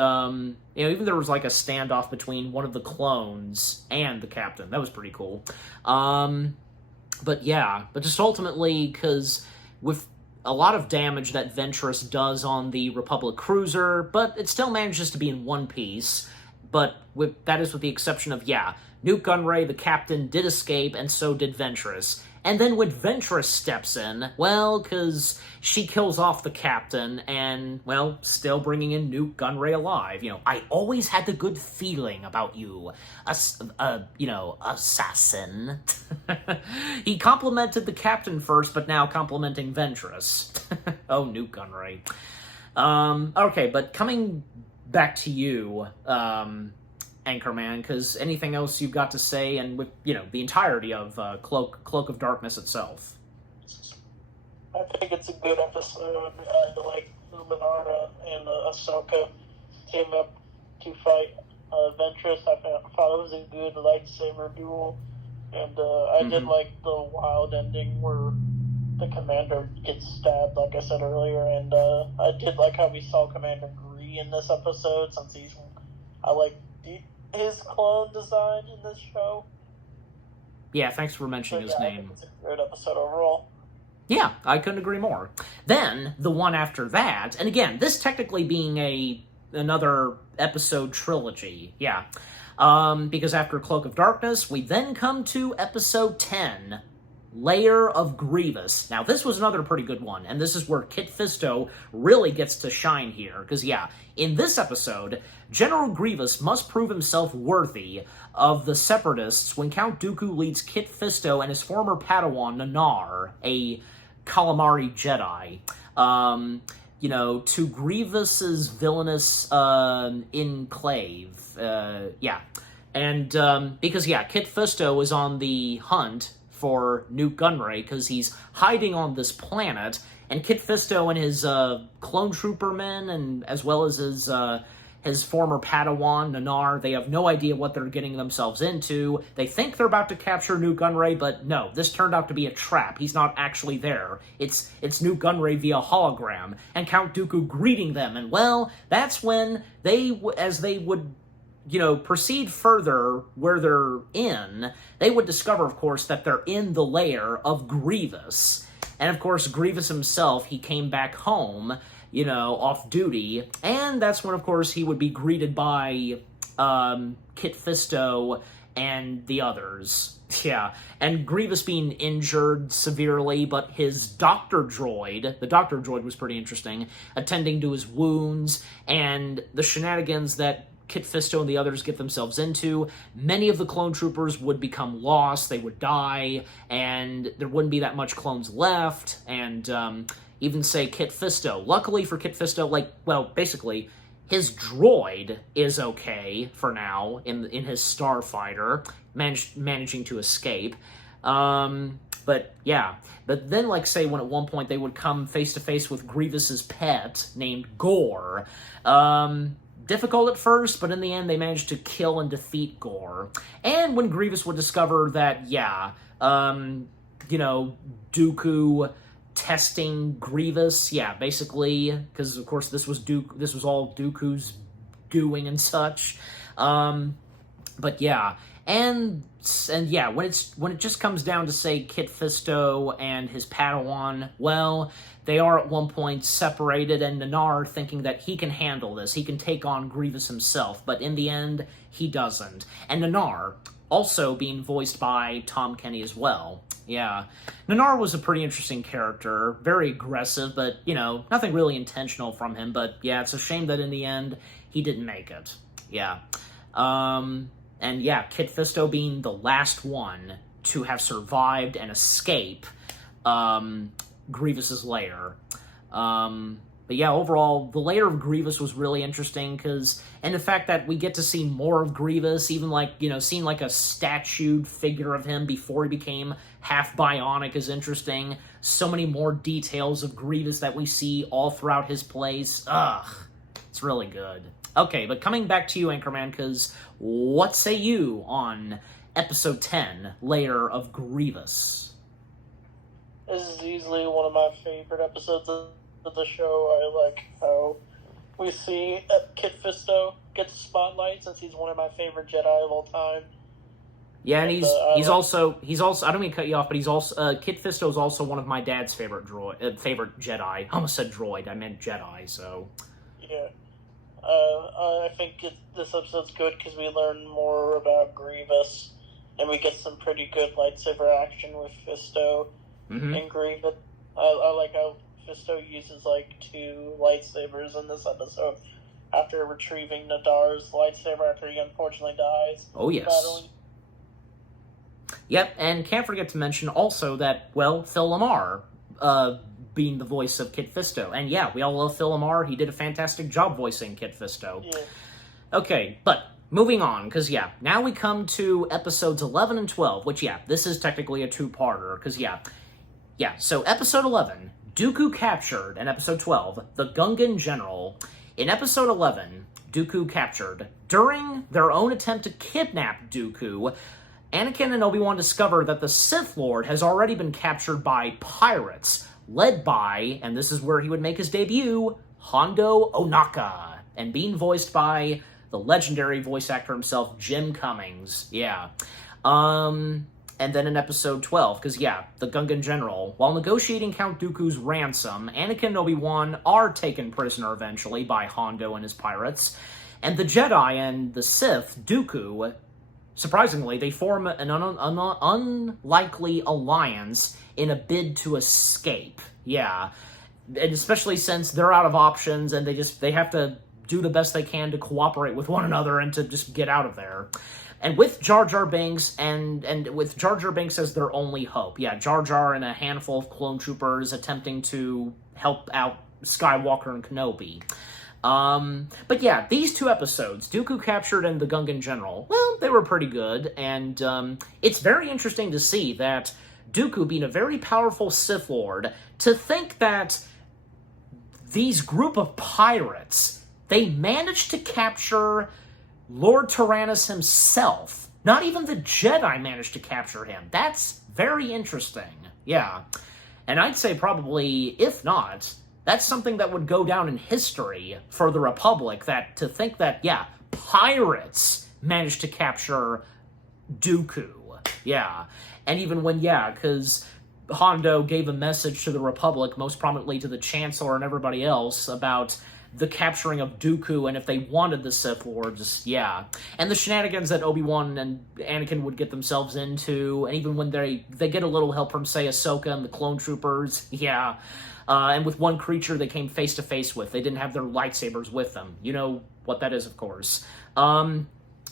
even there was like a standoff between one of the clones and the captain. That was pretty cool. But yeah, but just ultimately, because with a lot of damage that Ventress does on the Republic Cruiser, but it still manages to be in one piece. But that is with the exception of, Nute Gunray, the captain, did escape, and so did Ventress. And then when Ventress steps in, because she kills off the captain and, still bringing in Nute Gunray alive. I always had the good feeling about you, assassin. He complimented the captain first, but now complimenting Ventress. Oh, Nute Gunray. Okay, but coming back to you, Anchorman, because anything else you've got to say, and with, the entirety of Cloak of Darkness itself? I think it's a good episode. I like Luminara and Ahsoka team up to fight Ventress. I thought it was a good lightsaber duel, and I did like the wild ending where the commander gets stabbed, like I said earlier, and I did like how we saw Commander Gree in this episode, since I like his clone design in this show. Yeah, thanks for mentioning his name. I think it's a great episode overall. Yeah, I couldn't agree more. Then, the one after that, and again, this technically being another episode trilogy, yeah. Because after Cloak of Darkness, we then come to episode 10, Lair of Grievous. Now, this was another pretty good one, and this is where Kit Fisto really gets to shine here, because, yeah, in this episode, General Grievous must prove himself worthy of the Separatists when Count Dooku leads Kit Fisto and his former Padawan, Nanar, a Calamari Jedi, to Grievous's villainous enclave. Because Kit Fisto is on the hunt for Nute Gunray because he's hiding on this planet, and Kit Fisto and his clone trooper men, and as well as his former Padawan, Nanar, they have no idea what they're getting themselves into. They think they're about to capture Nute Gunray, but no, this turned out to be a trap. He's not actually there. It's Nute Gunray via hologram, and Count Dooku greeting them, and well, that's when as they would proceed further where they're in, they would discover, of course, that they're in the lair of Grievous. And, of course, Grievous himself, he came back home, off duty, and that's when, of course, he would be greeted by Kit Fisto and the others. Yeah, and Grievous being injured severely, but his the Doctor Droid was pretty interesting, attending to his wounds, and the shenanigans that Kit Fisto and the others get themselves into. Many of the clone troopers would become lost, they would die, and there wouldn't be that much clones left, and even say Kit Fisto. Luckily for Kit Fisto, basically, his droid is okay for now in his starfighter, managing to escape. But then, say, when at one point they would come face to face with Grievous's pet named Gore. Difficult at first, but in the end they managed to kill and defeat Gore. And when Grievous would discover that, Dooku testing Grievous, basically, because of course this was all Dooku's doing and such. When it just comes down to, say, Kit Fisto and his Padawan, well, they are at one point separated, and Nanar thinking that he can handle this, he can take on Grievous himself, but in the end, he doesn't. And Nanar, also being voiced by Tom Kenny as well. Yeah. Nanar was a pretty interesting character, very aggressive, but, nothing really intentional from him, but it's a shame that in the end, he didn't make it. Yeah. Kit Fisto being the last one to have survived and escape Grievous's lair. Overall, the lair of Grievous was really interesting and the fact that we get to see more of Grievous, even seeing a statued figure of him before he became half bionic is interesting. So many more details of Grievous that we see all throughout his place. It's really good. Okay, but coming back to you, Anchorman, because what say you on Episode 10, Lair of Grievous? This is easily one of my favorite episodes of the show. I like how we see Kit Fisto get the spotlight, since he's one of my favorite Jedi of all time. Yeah, and he's also I don't mean to cut you off, but he's also Kit Fisto is also one of my dad's favorite Jedi. I almost said droid, I meant Jedi. So yeah. I think this episode's good because we learn more about Grievous, and we get some pretty good lightsaber action with Fisto and Grievous. I like how Fisto uses 2 lightsabers in this episode after retrieving Nadar's lightsaber after he unfortunately dies. Oh yes. Battling. Yep, and can't forget to mention also that, Phil LaMarr, being the voice of Kit Fisto. And we all love Phil LaMarr. He did a fantastic job voicing Kit Fisto. Yeah. Okay, but moving on, because now we come to episodes 11 and 12, which this is technically a two-parter, because so episode 11, Dooku captured, and episode 12, the Gungan General. In episode 11, Dooku captured. During their own attempt to kidnap Dooku, Anakin and Obi-Wan discover that the Sith Lord has already been captured by pirates, led by, and this is where he would make his debut, Hondo Ohnaka, and being voiced by the legendary voice actor himself, Jim Cummings. Yeah. And then in episode 12, because the Gungan General, while negotiating Count Dooku's ransom, Anakin and Obi-Wan are taken prisoner eventually by Hondo and his pirates, and the Jedi and the Sith, Dooku, surprisingly, they form an unlikely alliance in a bid to escape. Yeah. And especially since they're out of options and they have to do the best they can to cooperate with one another and to just get out of there. And with Jar Jar Binks and with Jar Jar Binks as their only hope. Yeah, Jar Jar and a handful of clone troopers attempting to help out Skywalker and Kenobi. But yeah, these two episodes, Dooku Captured and the Gungan General, well, they were pretty good, and it's very interesting to see that Dooku, being a very powerful Sith Lord, to think that these group of pirates, they managed to capture Lord Tyrannus himself. Not even the Jedi managed to capture him. That's very interesting. Yeah. And I'd say probably, if not, that's something that would go down in history for the Republic, that to think that, pirates managed to capture Dooku. Yeah. And even when, because Hondo gave a message to the Republic, most prominently to the Chancellor and everybody else, about the capturing of Dooku, and if they wanted the Sith Lord, and the shenanigans that Obi-Wan and Anakin would get themselves into, and even when they get a little help from, say, Ahsoka and the clone troopers, and with one creature they came face-to-face with. They didn't have their lightsabers with them. You know what that is, of course. And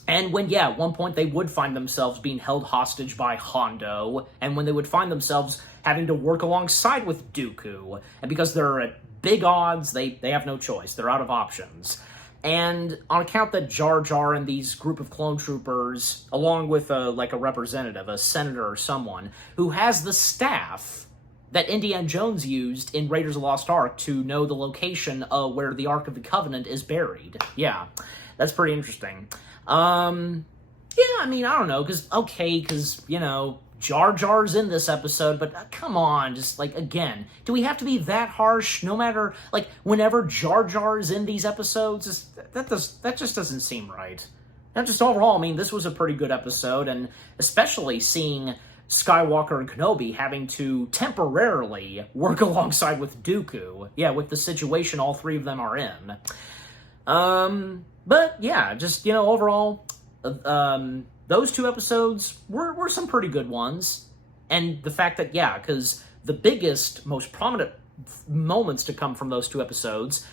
when, at one point they would find themselves being held hostage by Hondo, and when they would find themselves having to work alongside with Dooku, and because they're at big odds, they have no choice. They're out of options. And on account that Jar Jar and these group of clone troopers, along with a representative, a senator or someone, who has the staff that Indiana Jones used in Raiders of the Lost Ark to know the location of where the Ark of the Covenant is buried. Yeah, that's pretty interesting. I don't know, because, Jar Jar's in this episode, but come on, just, again, do we have to be that harsh no matter, whenever Jar Jar's in these episodes? That just doesn't seem right. Not just overall, this was a pretty good episode, and especially seeing Skywalker and Kenobi having to temporarily work alongside with Dooku. Yeah, with the situation all three of them are in. Overall, those two episodes were some pretty good ones. And the fact that, because the biggest, most prominent moments to come from those two episodes,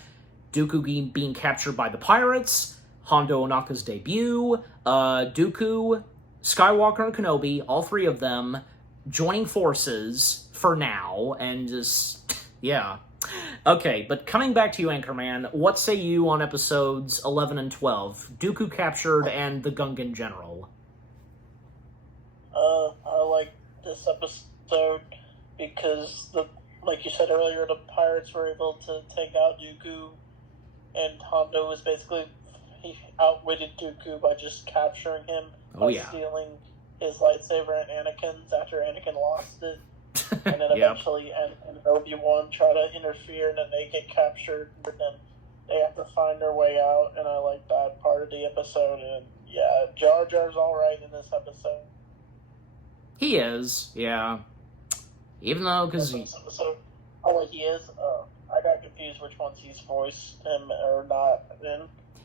Dooku being captured by the pirates, Hondo Ohnaka's debut, Dooku, Skywalker and Kenobi, all three of them joining forces for now, and just, Okay, but coming back to you, Anchorman, what say you on episodes 11 and 12, Dooku Captured and the Gungan General? I like this episode because, like you said earlier, the pirates were able to take out Dooku, and Hondo was he outwitted Dooku by just capturing him, stealing his lightsaber and Anakin's after Anakin lost it. And then eventually Anakin and Obi-Wan try to interfere, and then they get captured, and then they have to find their way out, and I like that part of the episode. And Jar Jar's alright in this episode. He is, even though, because he is. I got confused which ones he's voiced him or not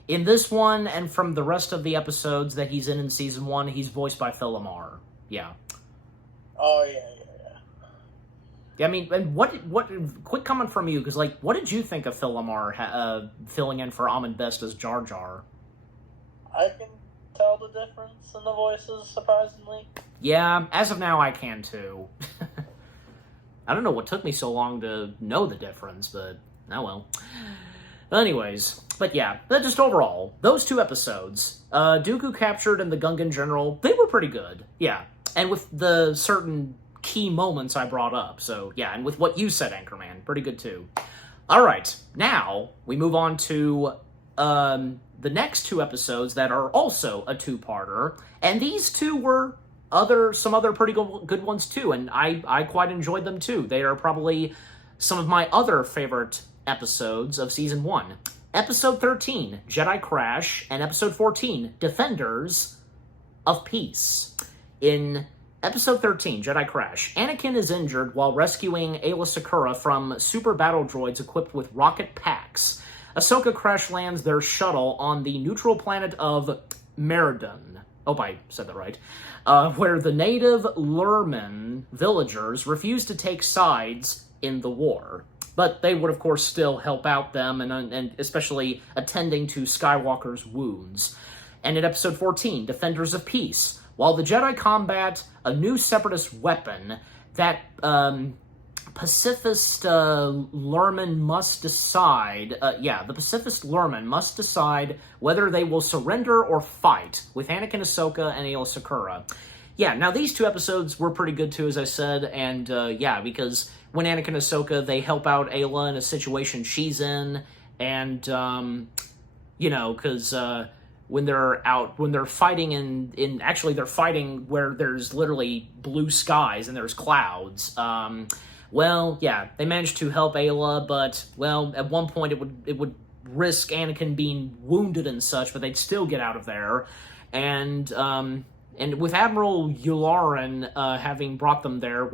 in this one, and from the rest of the episodes that he's in season 1, he's voiced by Phil LaMarr. Oh, yeah. And what, quick comment from you, because, what did you think of Phil LaMarr filling in for Ahmed Best as Jar Jar? I can tell the difference in the voices, surprisingly. Yeah, as of now, I can, too. I don't know what took me so long to know the difference, but, oh well. Anyways, but just overall, those two episodes, Dooku Captured and the Gungan General, they were pretty good, and with the certain key moments I brought up, and with what you said, Anchorman, pretty good too. Alright, now we move on to the next two episodes that are also a two-parter, and these two were some other pretty good ones too, and I quite enjoyed them too. They are probably some of my other favorite episodes of Season 1. Episode 13, Jedi Crash, and Episode 14, Defenders of Peace. In Episode 13, Jedi Crash, Anakin is injured while rescuing Aayla Secura from super battle droids equipped with rocket packs. Ahsoka crash lands their shuttle on the neutral planet of Meriden. Oh, I said that right. Where the native Lurmen villagers refuse to take sides in the war. But they would, of course, still help out them, and especially attending to Skywalker's wounds. And in Episode 14, Defenders of Peace, while the Jedi combat a new separatist weapon that pacifist Lurmen must decide... the pacifist Lurmen must decide whether they will surrender or fight, with Anakin, Ahsoka, and Aayla Secura. Yeah, now these two episodes were pretty good too, as I said, and because when Anakin and Ahsoka, they help out Aayla in a situation she's in, and, because when they're fighting actually they're fighting where there's literally blue skies and there's clouds, they managed to help Aayla, but, at one point it would risk Anakin being wounded and such, but they'd still get out of there, and with Admiral Yularen having brought them there,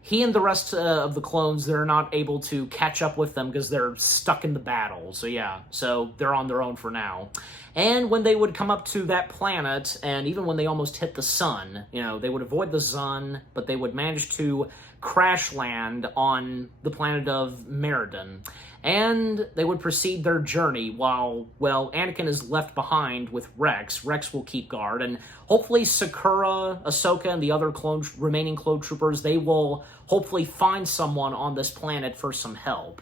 he and the rest of the clones, they're not able to catch up with them because they're stuck in the battle. So they're on their own for now. And when they would come up to that planet, and even when they almost hit the sun, they would avoid the sun, but they would manage to crash land on the planet of Meriden. And they would proceed their journey while, Anakin is left behind with Rex. Rex will keep guard, and hopefully Secura, Ahsoka, and the other remaining clone troopers, they will hopefully find someone on this planet for some help.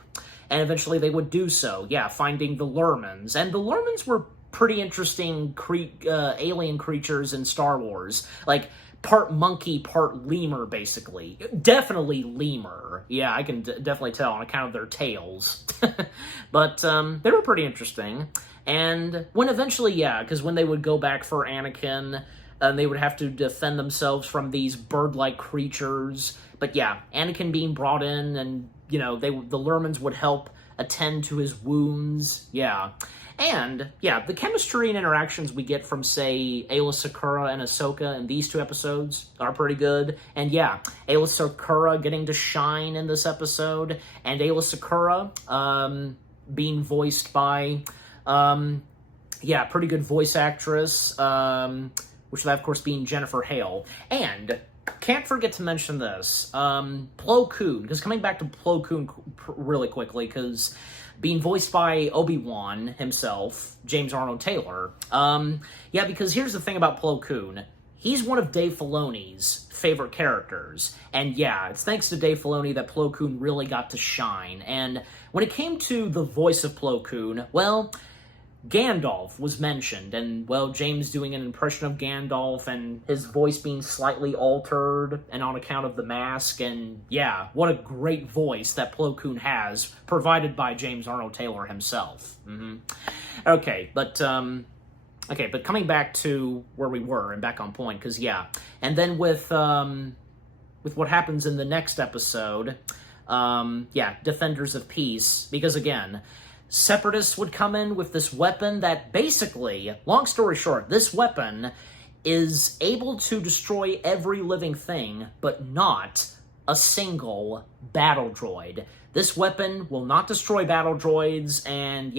And eventually they would do so, finding the Lurmens. And the Lurmens were pretty interesting alien creatures in Star Wars. Like, part monkey, part lemur, basically. Definitely lemur. Yeah, I can definitely tell on account of their tails. But they were pretty interesting. And when eventually, because when they would go back for Anakin, they would have to defend themselves from these bird-like creatures. But Anakin being brought in, and, the Lurmens would help attend to his wounds. And, the chemistry and interactions we get from, say, Aayla Secura and Ahsoka in these two episodes are pretty good. And, Aayla Secura getting to shine in this episode, and Aayla Secura being voiced by, pretty good voice actress, which that, of course, being Jennifer Hale. And can't forget to mention this, Plo Koon, because coming back to Plo Koon really quickly, because being voiced by Obi-Wan himself, James Arnold Taylor. Because here's the thing about Plo Koon. He's one of Dave Filoni's favorite characters. And it's thanks to Dave Filoni that Plo Koon really got to shine. And when it came to the voice of Plo Koon, Gandalf was mentioned, and, James doing an impression of Gandalf, and his voice being slightly altered, and on account of the mask, and, what a great voice that Plo Koon has, provided by James Arnold Taylor himself. Okay, but coming back to where we were, and back on point, because, and then with what happens in the next episode, Defenders of Peace, because, again, Separatists would come in with this weapon that basically, long story short, this weapon is able to destroy every living thing, but not a single battle droid. This weapon will not destroy battle droids, and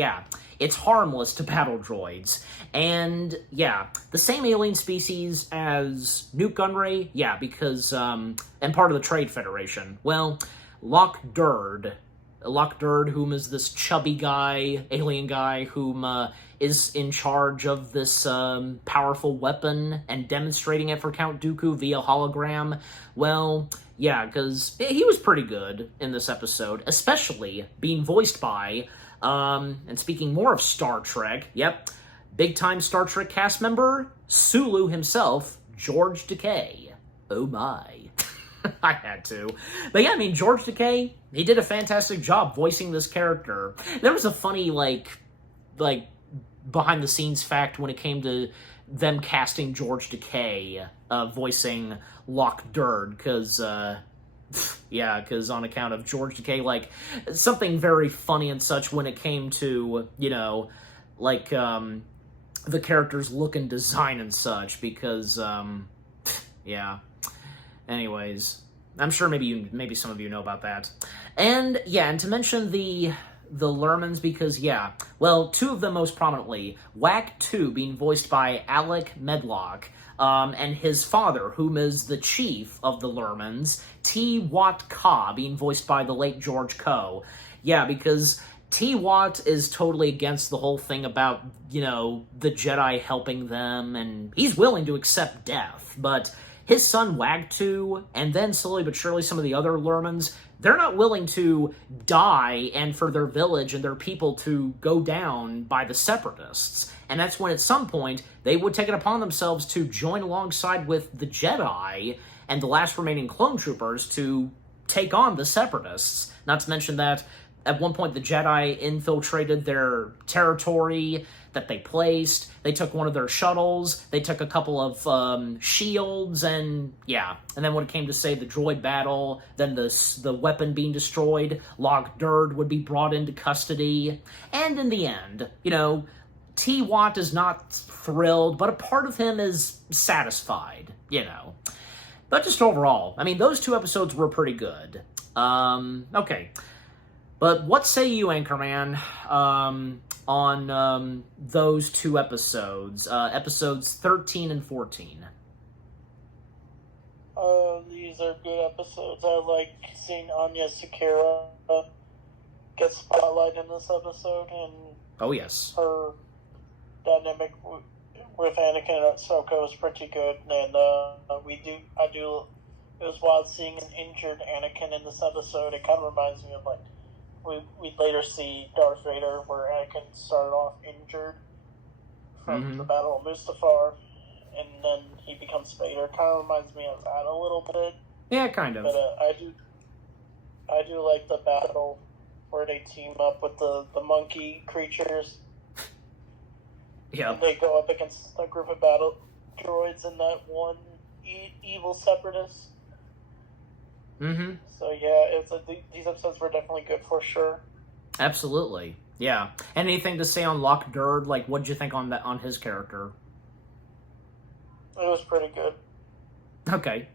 it's harmless to battle droids. And the same alien species as Nute Gunray, because, and part of the Trade Federation. Lok Durd, whom is this chubby guy, alien guy, whom is in charge of this powerful weapon and demonstrating it for Count Dooku via hologram. Because he was pretty good in this episode, especially being voiced by, and speaking more of Star Trek, big-time Star Trek cast member, Sulu himself, George Takei. Oh my. I had to. But George Takei, he did a fantastic job voicing this character. There was a funny, behind-the-scenes fact when it came to them casting George Takei voicing Locke Durd, because yeah, because on account of George Takei, like, something very funny and such when it came to, you know, like, the character's look and design and such, because, yeah. Anyways, I'm sure maybe some of you know about that. And, yeah, and to mention the Lurmans, because, yeah, well, two of them most prominently, Whack 2 being voiced by Alec Medlock, and his father, whom is the chief of the Lurmans, T. Watt Ka, being voiced by the late George Coe. Yeah, because T. Watt is totally against the whole thing about, you know, the Jedi helping them, and he's willing to accept death, but his son Wagtu, and then slowly but surely some of the other Lurmans, they're not willing to die and for their village and their people to go down by the Separatists. And that's when at some point they would take it upon themselves to join alongside with the Jedi and the last remaining clone troopers to take on the Separatists. Not to mention that at one point the Jedi infiltrated their territory that they placed. They took one of their shuttles. They took a couple of shields, and yeah. And then when it came to, say, the droid battle, then the weapon being destroyed, Locke Durd would be brought into custody. And in the end, you know, T. Watt is not thrilled, but a part of him is satisfied, you know. But just overall, I mean, those two episodes were pretty good. Okay. But what say you, Anchorman, on those two episodes, episodes 13 and 14? These are good episodes. I like seeing Anya Sakura get spotlighted in this episode, and oh yes, her dynamic with Anakin and Ahsoka is pretty good. And it was wild seeing an injured Anakin in this episode. It kind of reminds me of, like, we later see Darth Vader, where Anakin started off injured from the Battle of Mustafar, and then he becomes Vader. Kind of reminds me of that a little bit. Yeah, kind of. But I do like the battle where they team up with the monkey creatures. Yeah. They go up against a group of battle droids and that one evil separatist. Mm-hmm. So yeah, these episodes were definitely good for sure. Absolutely, yeah. Anything to say on Locke Durd? Like, what did you think on his character? It was pretty good. Okay,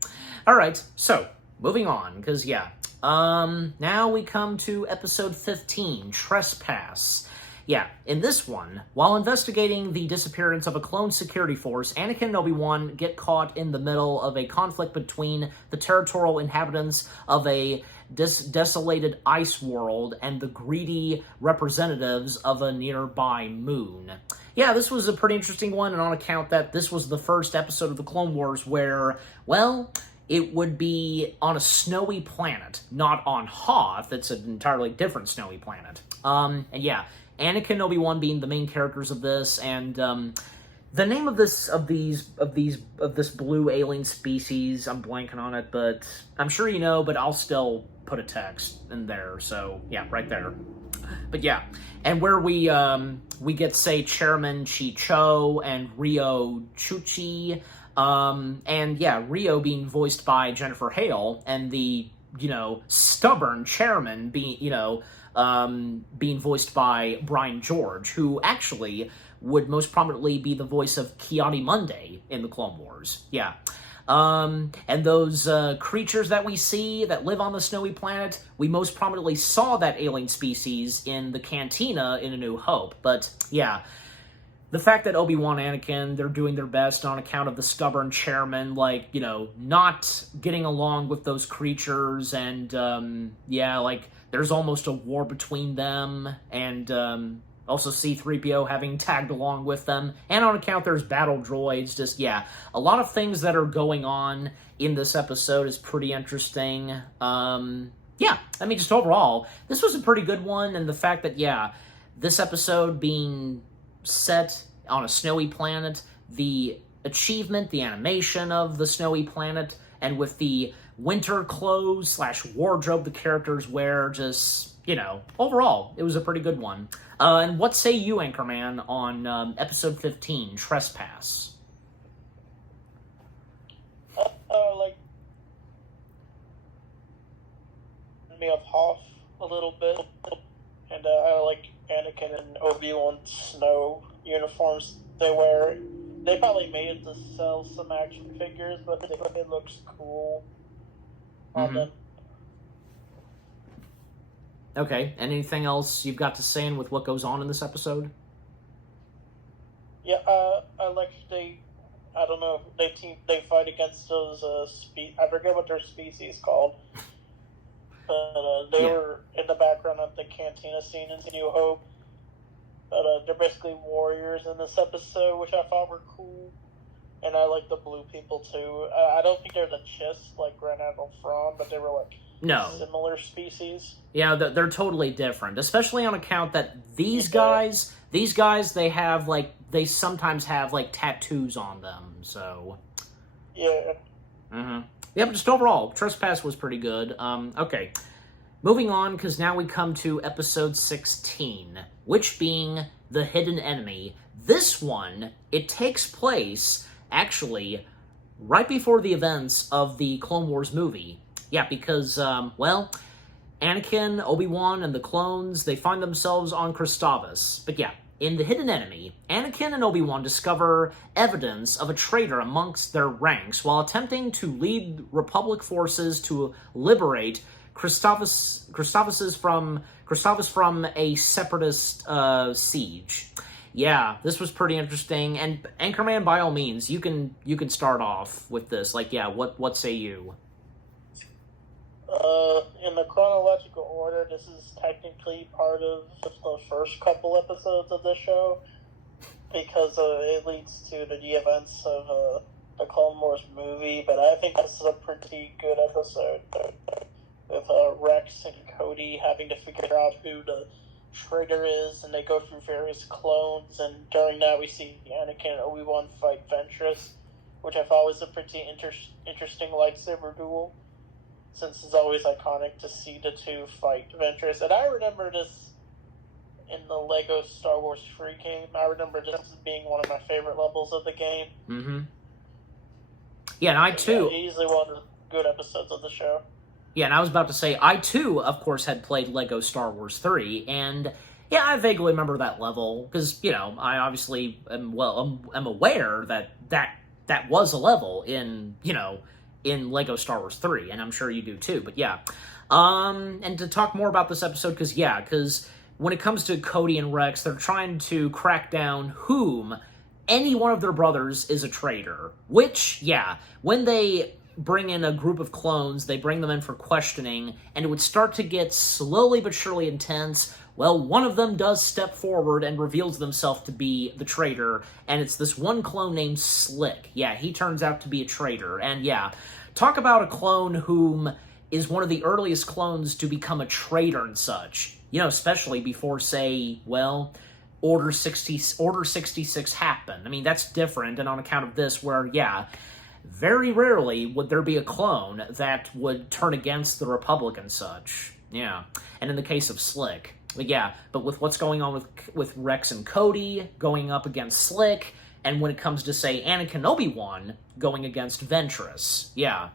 all right. So moving on, because yeah, now we come to episode 15, Trespass. Yeah, in this one, while investigating the disappearance of a clone security force, Anakin and Obi-Wan get caught in the middle of a conflict between the territorial inhabitants of a desolated ice world and the greedy representatives of a nearby moon. Yeah, this was a pretty interesting one, and on account that this was the first episode of the Clone Wars where, well, it would be on a snowy planet, not on Hoth. It's an entirely different snowy planet. And yeah, Anakin and Obi-Wan being the main characters of this, and the name of this blue alien species, I'm blanking on it, but I'm sure you know, but I'll still put a text in there. So yeah, right there. But yeah, and where we get, say, Chairman Chi-Cho and Rio Chuchi, and yeah, Rio being voiced by Jennifer Hale, and the, you know, stubborn chairman being voiced by Brian George, who actually would most prominently be the voice of Ki-Adi-Mundi in the Clone Wars. Yeah. And those creatures that we see that live on the snowy planet, we most prominently saw that alien species in the Cantina in A New Hope. But yeah, the fact that Obi-Wan and Anakin, they're doing their best on account of the stubborn chairman, like, you know, not getting along with those creatures, and yeah, like, there's almost a war between them, and also C-3PO having tagged along with them, and on account there's battle droids, just, yeah, a lot of things that are going on in this episode is pretty interesting. Yeah, I mean, just overall, this was a pretty good one, and the fact that, yeah, this episode being set on a snowy planet, the achievement, the animation of the snowy planet, and with the winter clothes / wardrobe the characters wear, just, you know, overall, it was a pretty good one. And what say you, Anchorman, on episode 15, Trespass? reminded me of Hoth a little bit, and I like Anakin and Obi-Wan Snow uniforms they wear. They probably made it to sell some action figures, but it looks cool on them. Okay, anything else you've got to say in with what goes on in this episode? Yeah, I like I don't know, they fight against those, I forget what their species called, but they were in the background of the Cantina scene in New Hope, but they're basically warriors in this episode, which I thought were cool, and I like the blue people too. I don't think they're the Chiss, like Grand Admiral Thrawn, but they were like similar species. Yeah, they're totally different, especially on account that these guys, they have, like, they sometimes have, like, tattoos on them, so... Yeah. Yeah, but just overall, Trespass was pretty good. Okay. Moving on, because now we come to episode 16, which being The Hidden Enemy. This one, it takes place, actually, right before the events of the Clone Wars movie. Yeah, because, well... Anakin, Obi-Wan, and the clones, they find themselves on Kristavus. But yeah, in The Hidden Enemy, Anakin and Obi-Wan discover evidence of a traitor amongst their ranks while attempting to lead Republic forces to liberate Kristavus from a separatist siege. Yeah, this was pretty interesting, and Anchorman, by all means, you can start off with this. Like, yeah, what say you? In the chronological order, this is technically part of the first couple episodes of the show, because it leads to the events of the Clone Wars movie, but I think this is a pretty good episode, with Rex and Cody having to figure out who the traitor is, and they go through various clones, and during that we see Anakin and Obi-Wan fight Ventress, which I thought was a pretty interesting lightsaber duel, since it's always iconic to see the two fight Ventress. And I remember this in the Lego Star Wars free game. I remember this being one of my favorite levels of the game. Yeah, and I too... Yeah, easily one of the good episodes of the show. Yeah, and I was about to say, I too, of course, had played Lego Star Wars 3, and yeah, I vaguely remember that level, because, you know, I obviously am aware that was a level in, you know, in Lego Star Wars 3, and I'm sure you do too, but yeah. And to talk more about this episode, because when it comes to Cody and Rex, they're trying to crack down whom any one of their brothers is a traitor, which, yeah, when they bring in a group of clones, they bring them in for questioning, and it would start to get slowly but surely intense. Well, one of them does step forward and reveals themselves to be the traitor, and it's this one clone named Slick. Yeah, he turns out to be a traitor, and yeah, talk about a clone whom is one of the earliest clones to become a traitor and such. You know, especially before, say, well, Order 66 happened. I mean, that's different, and on account of this, where, yeah, very rarely would there be a clone that would turn against the Republic and such. Yeah, and in the case of Slick. But yeah, but with what's going on with Rex and Cody going up against Slick, and when it comes to, say, Anakin Obi-Wan going against Ventress. Yeah.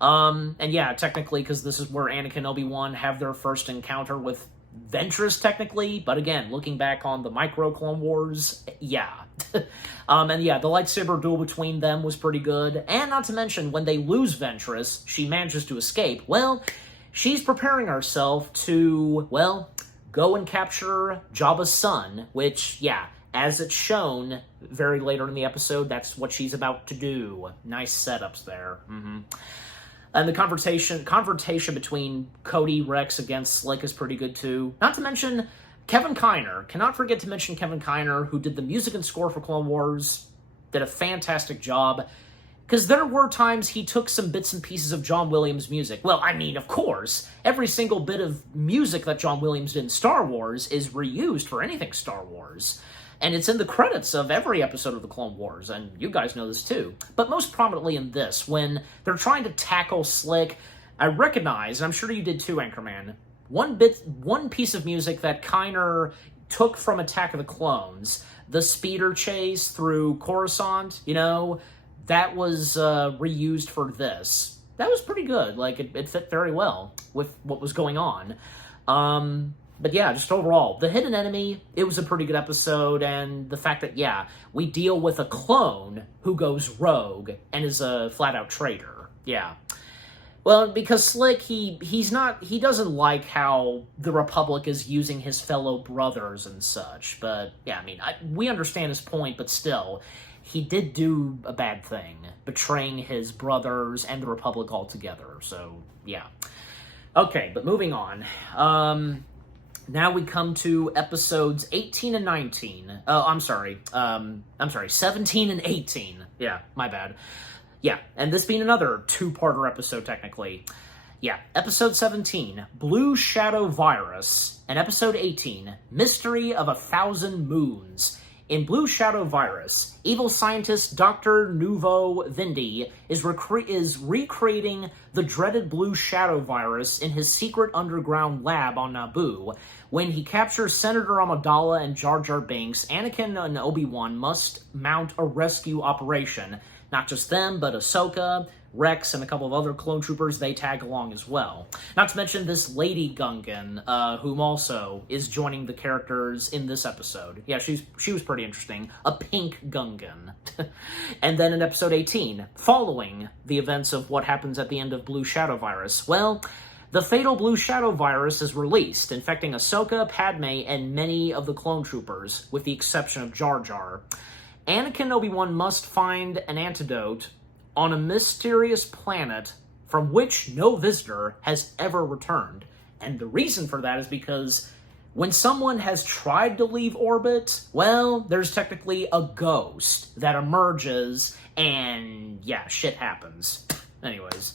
And yeah, technically, because this is where Anakin and Obi-Wan have their first encounter with Ventress, technically, but again, looking back on the Micro Clone Wars, yeah. And yeah, the lightsaber duel between them was pretty good, and not to mention, when they lose Ventress, she manages to escape. Well, she's preparing herself to, well, go and capture Jabba's son, which, yeah, as it's shown very later in the episode, that's what she's about to do. Nice setups there. And the confrontation between Cody, Rex against Slick is pretty good too. Not to mention Kevin Kiner. Cannot forget to mention Kevin Kiner, who did the music and score for Clone Wars. Did a fantastic job. Because there were times he took some bits and pieces of John Williams' music. Well, I mean, of course, every single bit of music that John Williams did in Star Wars is reused for anything Star Wars. And it's in the credits of every episode of the Clone Wars, and you guys know this too. But most prominently in this, when they're trying to tackle Slick, I recognize, and I'm sure you did too, Anchorman, one piece of music that Kiner took from Attack of the Clones, the speeder chase through Coruscant, you know, that was reused for this. that was pretty good. Like, it fit very well with what was going on. But yeah, just overall, The Hidden Enemy, it was a pretty good episode, and the fact that, yeah, we deal with a clone who goes rogue and is a flat-out traitor. Yeah. Well, because Slick, he doesn't like how the Republic is using his fellow brothers and such, but, yeah, I mean, we understand his point, but still, he did do a bad thing, betraying his brothers and the Republic altogether, so, yeah. Okay, but moving on. Now we come to episodes 18 and 19. Oh, I'm sorry, 17 and 18. Yeah, my bad. Yeah, and this being another two-parter episode, technically. Yeah, episode 17, Blue Shadow Virus, and episode 18, Mystery of 1,000 Moons. In Blue Shadow Virus, evil scientist Dr. Nuvo Vindi is recreating the dreaded Blue Shadow Virus in his secret underground lab on Naboo. When he captures Senator Amidala and Jar Jar Binks, Anakin and Obi-Wan must mount a rescue operation. Not just them, but Ahsoka, Rex, and a couple of other clone troopers, they tag along as well. Not to mention this Lady Gungan, whom also is joining the characters in this episode. Yeah, she was pretty interesting. A pink Gungan. And then in episode 18, following the events of what happens at the end of Blue Shadow Virus, well, the fatal Blue Shadow Virus is released, infecting Ahsoka, Padme, and many of the clone troopers, with the exception of Jar Jar. Anakin and Obi-Wan must find an antidote on a mysterious planet from which no visitor has ever returned. And the reason for that is because when someone has tried to leave orbit, well, there's technically a ghost that emerges, and yeah, shit happens. Anyways.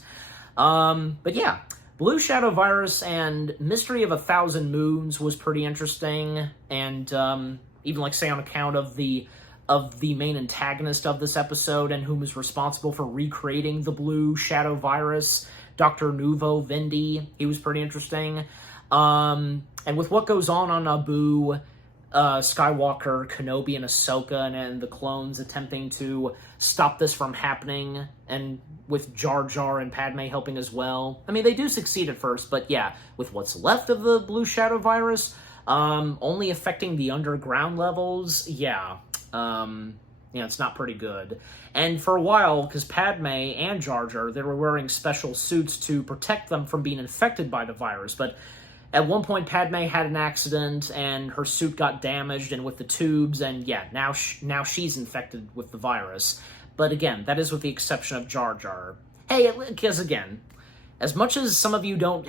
But yeah, Blue Shadow Virus and Mystery of 1,000 Moons was pretty interesting, and even, like, say, on account of the main antagonist of this episode and whom is responsible for recreating the Blue Shadow Virus, Dr. Nuvo Vindi. He was pretty interesting. And with what goes on Naboo, Skywalker, Kenobi, and Ahsoka, and the clones attempting to stop this from happening, and with Jar Jar and Padme helping as well. I mean, they do succeed at first, but yeah, with what's left of the Blue Shadow Virus, only affecting the underground levels, yeah. It's not pretty good. And for a while, because Padme and Jar Jar, they were wearing special suits to protect them from being infected by the virus, but at one point Padme had an accident and her suit got damaged and with the tubes, and yeah, now she's infected with the virus. But again, that is with the exception of Jar Jar. Hey, because again, as much as some of you don't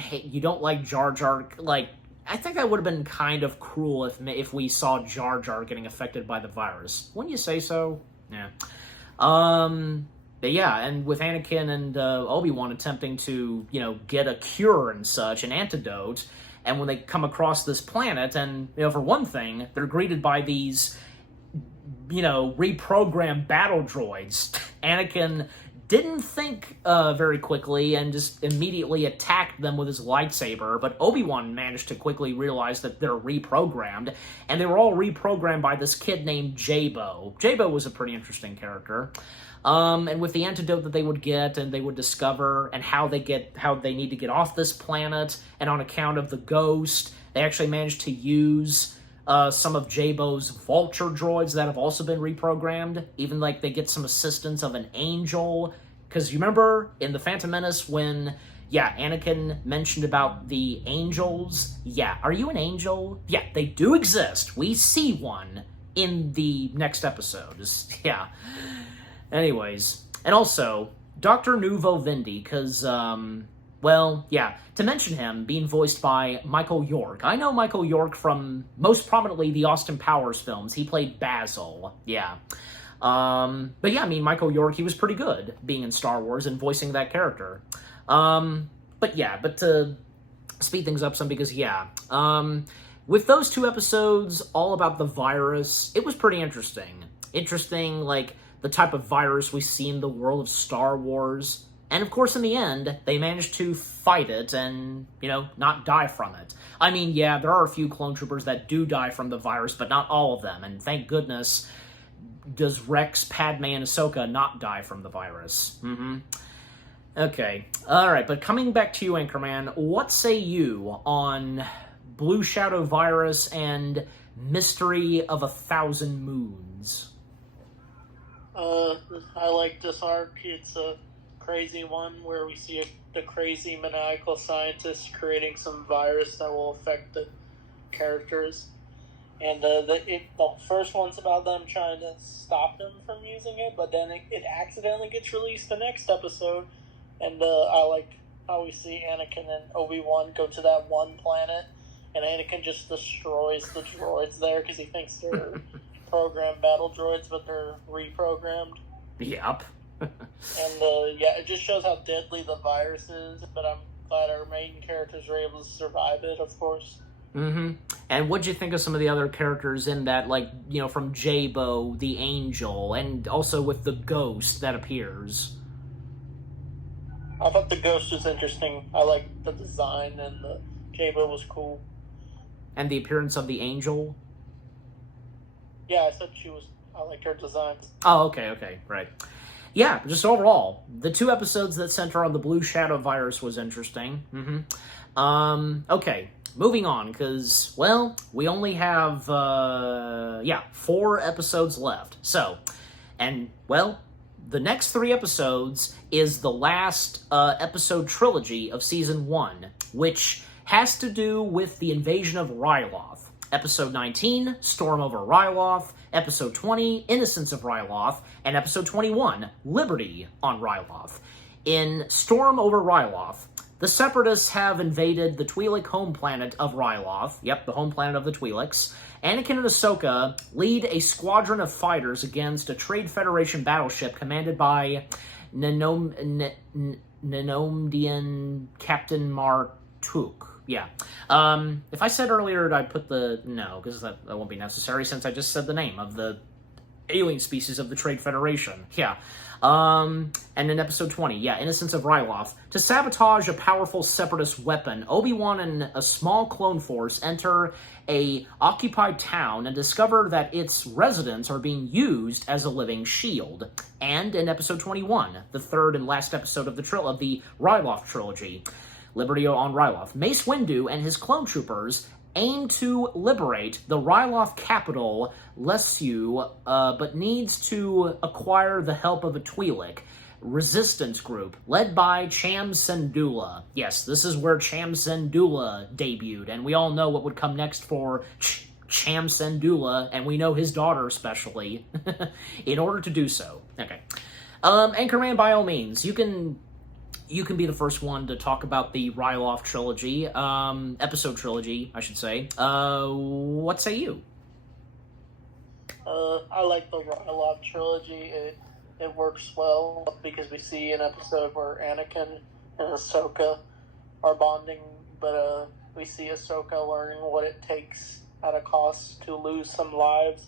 like Jar Jar, like, I think that would have been kind of cruel if we saw Jar Jar getting affected by the virus. Wouldn't you say so? Yeah. But yeah, and with Anakin and Obi-Wan attempting to, get a cure and such, an antidote, and when they come across this planet, and, for one thing, they're greeted by these, reprogrammed battle droids. Anakin didn't think very quickly and just immediately attacked them with his lightsaber, but Obi-Wan managed to quickly realize that they're reprogrammed, and they were all reprogrammed by this kid named Jabo. Jabo was a pretty interesting character. And with the antidote that they would get and they would discover, and how they need to get off this planet, and on account of the ghost, they actually managed to use some of Jabo's vulture droids that have also been reprogrammed. Even, like, they get some assistance of an angel. Because you remember in The Phantom Menace when, yeah, Anakin mentioned about the angels? Yeah, are you an angel? Yeah, they do exist. We see one in the next episode. Yeah. Anyways. And also, Dr. Nuvo Vindi, because, well, yeah, to mention him being voiced by Michael York. I know Michael York from, most prominently, the Austin Powers films. He played Basil, yeah. But yeah, I mean, Michael York, he was pretty good being in Star Wars and voicing that character. But to speed things up some, because, yeah, with those two episodes all about the virus, it was pretty interesting. Interesting, like, the type of virus we see in the world of Star Wars. And of course, in the end, they managed to fight it and, not die from it. I mean, yeah, there are a few clone troopers that do die from the virus, but not all of them. And thank goodness, does Rex, Padme, and Ahsoka not die from the virus. Okay. Alright, but coming back to you, Anchorman, what say you on Blue Shadow Virus and Mystery of 1,000 Moons? I like this arc. It's a crazy one where we see the crazy maniacal scientist creating some virus that will affect the characters. And the first one's about them trying to stop him from using it, but then it accidentally gets released the next episode. And I like how we see Anakin and Obi-Wan go to that one planet, and Anakin just destroys the droids there because he thinks they're programmed battle droids, but they're reprogrammed. Yep. And yeah, it just shows how deadly the virus is, but I'm glad our main characters were able to survive it, of course. Mm-hmm. And what'd you think of some of the other characters in that, like, you know, from Jabo, the Angel, and also with the ghost that appears? I thought the ghost was interesting. I liked the design, and the Jabo was cool. And the appearance of the Angel? Yeah, I said I liked her design. Oh, okay, right. Yeah, just overall, the 2 episodes that center on the Blue Shadow Virus was interesting. Okay, moving on, because, well, we only have, 4 episodes left. So, and, well, the next 3 episodes is the last episode trilogy of Season 1, which has to do with the invasion of Ryloth. Episode 19, Storm over Ryloth, Episode 20, Innocence of Ryloth, and Episode 21, Liberty on Ryloth. In Storm over Ryloth, the Separatists have invaded the Twi'lek home planet of Ryloth, yep, the home planet of the Twi'leks. Anakin and Ahsoka lead a squadron of fighters against a Trade Federation battleship commanded by Nenomdian Captain Martuk. Yeah. If I said earlier I'd put no, because that won't be necessary since I just said the name of the alien species of the Trade Federation. Yeah. And in episode 20, Innocence of Ryloth. To sabotage a powerful separatist weapon, Obi-Wan and a small clone force enter a occupied town and discover that its residents are being used as a living shield. And in episode 21, the third and last episode of the Ryloth trilogy, Liberty on Ryloth, Mace Windu and his clone troopers aim to liberate the Ryloth capital, Lesu, but needs to acquire the help of a Twi'lek resistance group led by Cham Syndulla. Yes, this is where Cham Syndulla debuted, and we all know what would come next for Cham Syndulla, and we know his daughter especially, in order to do so. Okay. Anchorman, by all means, you can be the first one to talk about the Ryloth trilogy, episode trilogy, I should say. What say you? I like the Ryloth trilogy. It works well because we see an episode where Anakin and Ahsoka are bonding, but we see Ahsoka learning what it takes at a cost to lose some lives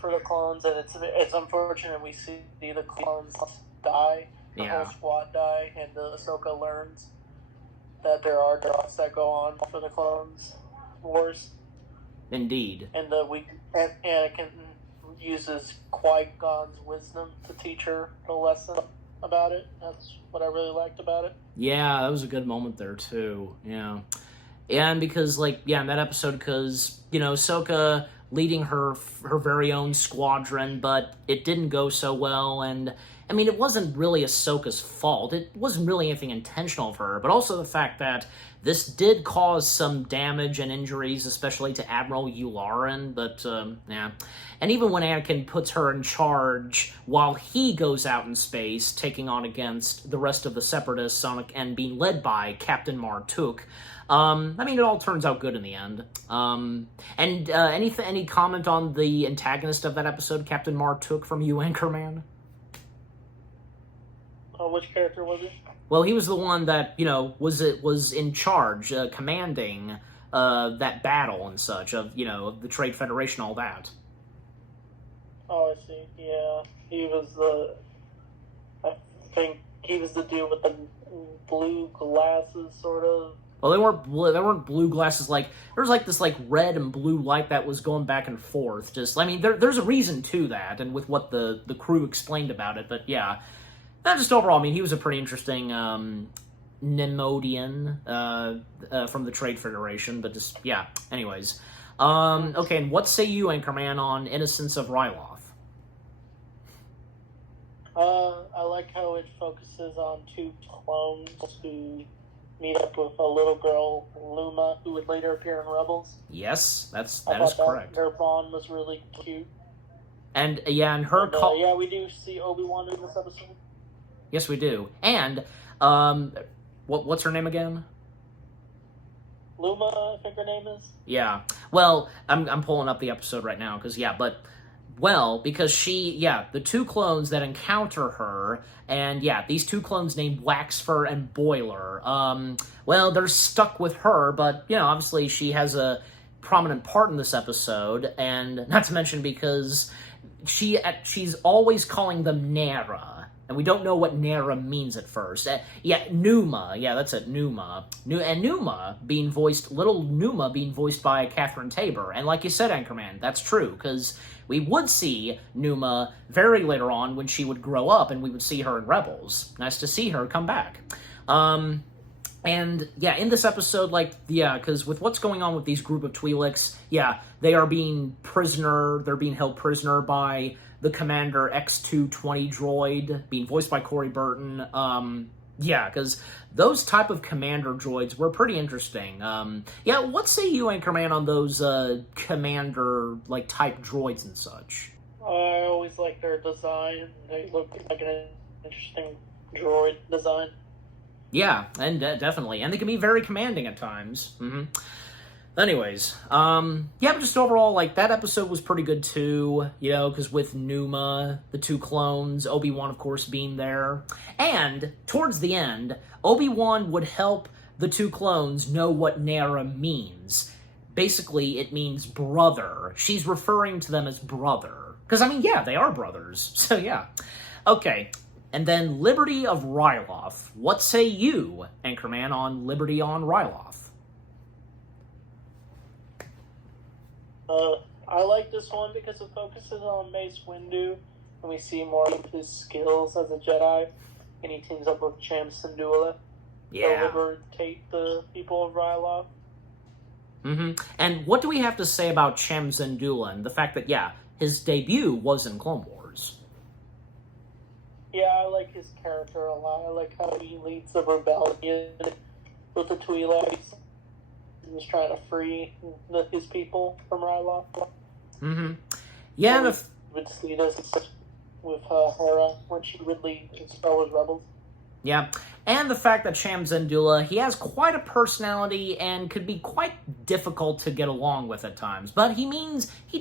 for the clones, and it's unfortunate we see the clones die. The whole squad die, and Ahsoka learns that there are drops that go on for the clones wars. Indeed. And Anakin uses Qui-Gon's wisdom to teach her a lesson about it. That's what I really liked about it. Yeah, that was a good moment there too. Yeah. And because, in that episode, because, Ahsoka leading her very own squadron, but it didn't go so well, and I mean, it wasn't really Ahsoka's fault. It wasn't really anything intentional of her, but also the fact that this did cause some damage and injuries, especially to Admiral Yularen, but, yeah. And even when Anakin puts her in charge while he goes out in space, taking on against the rest of the Separatists and being led by Captain Martuk, I mean, it all turns out good in the end. Any comment on the antagonist of that episode, Captain Martuk, from you, Anchorman? Which character was it? Well, he was the one that, was in charge, commanding that battle and such of the Trade Federation, all that. Oh, I see. Yeah, I think he was the dude with the blue glasses, sort of. Well, they weren't blue glasses. There was this red and blue light that was going back and forth. Just, I mean, there's a reason to that, and with what the crew explained about it. But yeah, Just overall, I mean, he was a pretty interesting Nemodian from the Trade Federation, but just, yeah, anyways. Okay, and what say you, Anchorman, on Innocence of Ryloth? I like how it focuses on two clones who meet up with a little girl, Luma, who would later appear in Rebels. Yes, that is That correct. their bond was really cute. And, yeah, and her... yeah, we do see Obi-Wan in this episode. Yes, we do. And, what's her name again? Luma, I think her name is. Yeah. Well, I'm pulling up the episode right now, because, yeah, but... Well, because the two clones that encounter her, and yeah, these two clones named Waxfur and Boiler, well, they're stuck with her, but, you know, obviously she has a prominent part in this episode, and not to mention because she's always calling them Nara, and we don't know what Nara means at first. Numa, yeah, that's it, Numa. And Numa being voiced, little Numa being voiced by Catherine Tabor, and like you said, Anchorman, that's true, because we would see Numa very later on when she would grow up, and we would see her in Rebels. Nice to see her come back. And, yeah, in this episode, because with what's going on with these group of Twi'leks, yeah, they are they're being held prisoner by the Commander X-220 droid, being voiced by Corey Burton. Yeah, because those type of commander droids were pretty interesting. Yeah, what say you, Anchorman, on those commander type droids and such? I always like their design. They look like an interesting droid design. Yeah, and definitely, and they can be very commanding at times. Anyways, yeah, but just overall, that episode was pretty good too, you know, because with Numa, the two clones, Obi-Wan, of course, being there, and towards the end, Obi-Wan would help the two clones know what Nara means. Basically, it means brother. She's referring to them as brother. Because, I mean, yeah, they are brothers, so yeah. Okay, and then Liberty of Ryloth. What say you, Anchorman, on Liberty on Ryloth? I like this one because it focuses on Mace Windu, and we see more of his skills as a Jedi, and he teams up with Cham Syndulla to liberate the people of Ryloth. And what do we have to say about Cham Syndulla and the fact that, yeah, his debut was in Clone Wars? Yeah, I like his character a lot. I like how he leads the rebellion with the Twi'leks. He's trying to free his people from Ryloth. Yeah, we would see this with Hera when she would lead Star Wars Rebels. Yeah, and the fact that Cham Syndulla, he has quite a personality and could be quite difficult to get along with at times, but he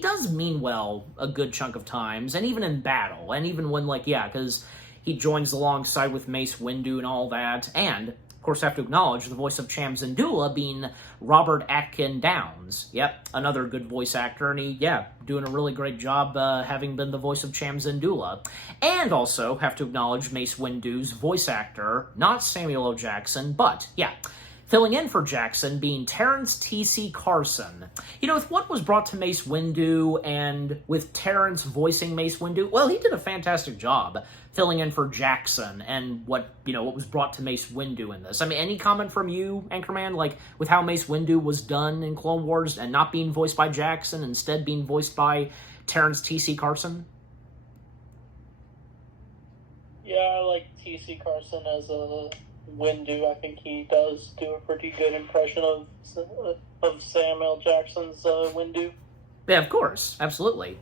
does mean well a good chunk of times, and even in battle, and even when, because he joins alongside with Mace Windu and all that, and of course, I have to acknowledge the voice of Cham Syndulla being Robert Atkin Downes. Yep, another good voice actor, and he, doing a really great job having been the voice of Cham Syndulla. And also have to acknowledge Mace Windu's voice actor, not Samuel L. Jackson, but, filling in for Jackson being Terrence T.C. Carson. You know, with what was brought to Mace Windu and with Terrence voicing Mace Windu, well, he did a fantastic job filling in for Jackson and what was brought to Mace Windu in this. I mean, any comment from you, Anchorman, with how Mace Windu was done in Clone Wars and not being voiced by Jackson, instead being voiced by Terrence T.C. Carson? Yeah, I like T.C. Carson as a Windu. I think he does do a pretty good impression of Samuel Jackson's Windu. Yeah, of course. Absolutely.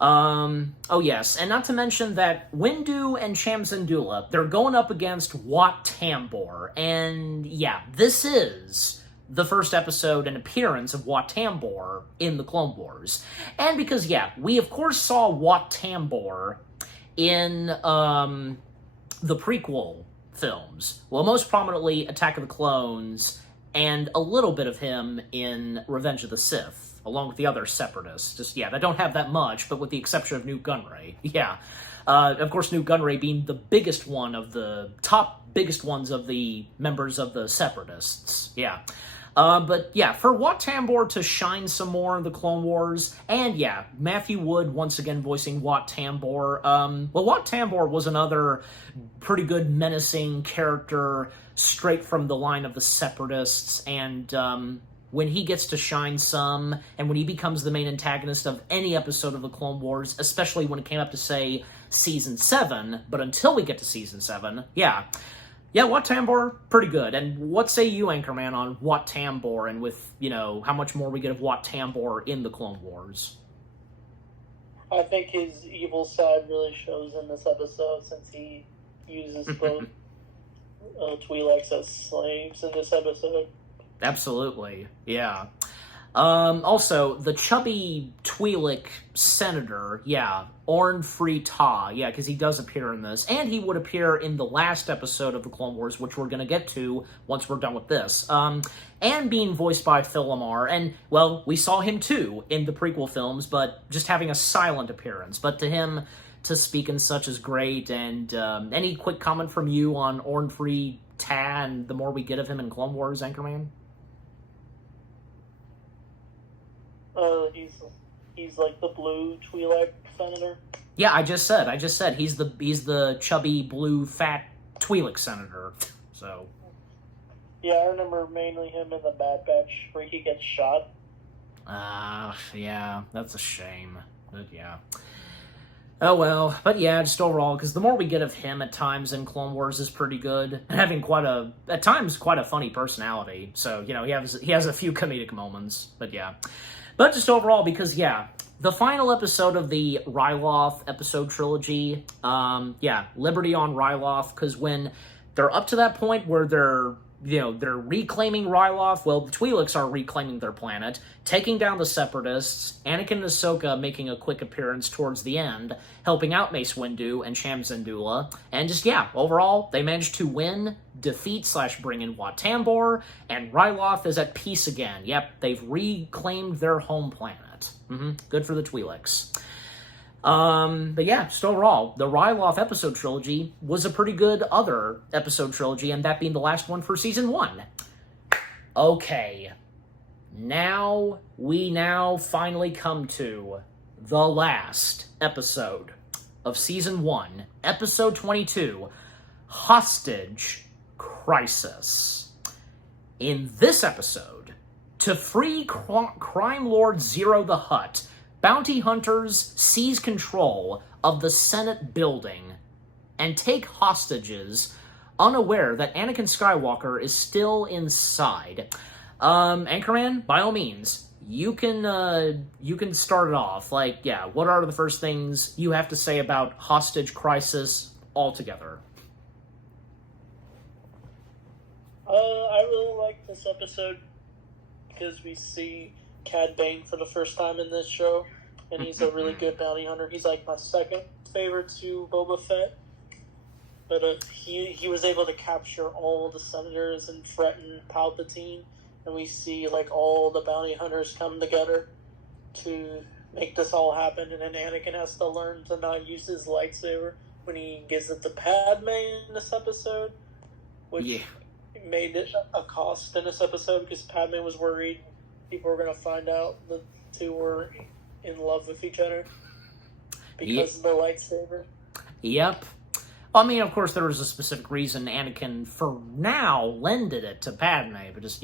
Oh yes, and not to mention that Windu and Cham Syndulla, they're going up against Wat Tambor, and yeah, this is the first episode and appearance of Wat Tambor in the Clone Wars. And because, we of course saw Wat Tambor in, the prequel films. Well, most prominently Attack of the Clones, and a little bit of him in Revenge of the Sith, along with the other Separatists. Just, they don't have that much, but with the exception of Nute Gunray. Yeah. Of course, Nute Gunray being the biggest one of the biggest ones of the members of the Separatists. Yeah. But yeah, for Wat Tambor to shine some more in the Clone Wars, and yeah, Matthew Wood once again voicing Wat Tambor. Well, Wat Tambor was another pretty good menacing character straight from the line of the Separatists, and when he gets to shine some, and when he becomes the main antagonist of any episode of the Clone Wars, especially when it came up to, say, Season 7, but until we get to Season 7, yeah, Wat Tambor, pretty good. And what say you, Anchorman, on Wat Tambor, and with, how much more we get of Wat Tambor in the Clone Wars? I think his evil side really shows in this episode, since he uses both Twi'leks as slaves in this episode. Absolutely, yeah. Also, the chubby Twi'lek senator, Orn Free Taa, because he does appear in this, and he would appear in the last episode of the Clone Wars, which we're going to get to once we're done with this, and being voiced by Phil LaMarr, and, well, we saw him too in the prequel films, but just having a silent appearance, but to him to speak in such is great, and any quick comment from you on Orn Free Taa and the more we get of him in Clone Wars, Anchorman? He's like the blue Twi'lek senator. Yeah, I just said he's the chubby blue fat Twi'lek senator. So. Yeah, I remember mainly him in the Bad Batch where he gets shot. Yeah, that's a shame. But yeah. Oh well, but yeah, just overall, because the more we get of him at times in Clone Wars is pretty good, and having at times quite a funny personality. So he has a few comedic moments, but yeah. But just overall, because, the final episode of the Ryloth episode trilogy, Liberty on Ryloth, because when they're up to that point where they're reclaiming Ryloth, well, the Twi'leks are reclaiming their planet, taking down the Separatists, Anakin and Ahsoka making a quick appearance towards the end, helping out Mace Windu and Cham Syndulla, and just, overall, they managed to win, defeat / bring in Wat Tambor, and Ryloth is at peace again. Yep, they've reclaimed their home planet. Good for the Twi'leks. But yeah, just overall, the Ryloth episode trilogy was a pretty good other episode trilogy, and that being the last one for Season 1. Okay. We now finally come to the last episode of Season 1, Episode 22, Hostage Crisis. In this episode, to free crime lord Zero the Hutt, bounty hunters seize control of the Senate building and take hostages, unaware that Anakin Skywalker is still inside. Anchorman, by all means, you can start it off. What are the first things you have to say about Hostage Crisis altogether? I really like this episode because we see Cad Bane for the first time in this show, and he's a really good bounty hunter. He's like my second favorite to Boba Fett, but he was able to capture all the senators and threaten Palpatine, and we see all the bounty hunters come together to make this all happen, and then Anakin has to learn to not use his lightsaber when he gives it to Padme in this episode, which made it a cost in this episode because Padme was worried people were going to find out the two were in love with each other because of the lightsaber. Yep. I mean, of course, there was a specific reason Anakin, for now, lended it to Padme, but just,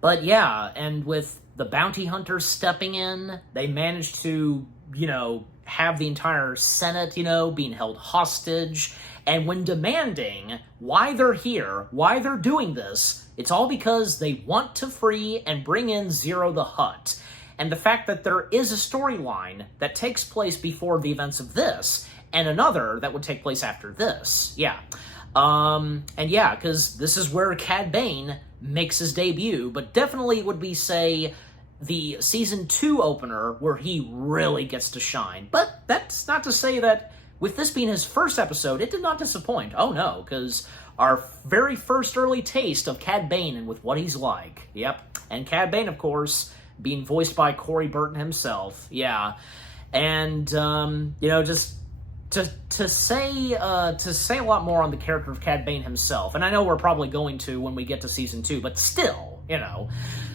But, and with the bounty hunters stepping in, they managed to, have the entire Senate, being held hostage, and when demanding why they're here, why they're doing this, it's all because they want to free and bring in Zero the Hutt. And the fact that there is a storyline that takes place before the events of this, and another that would take place after this. Because this is where Cad Bane makes his debut, but definitely would be, say, the Season 2 opener where he really gets to shine. But that's not to say that with this being his first episode, it did not disappoint. Oh no, because our very first early taste of Cad Bane and with what he's like. Yep. And Cad Bane, of course, being voiced by Corey Burton himself. And, just to say a lot more on the character of Cad Bane himself, and I know we're probably going to when we get to Season 2, but still, you know.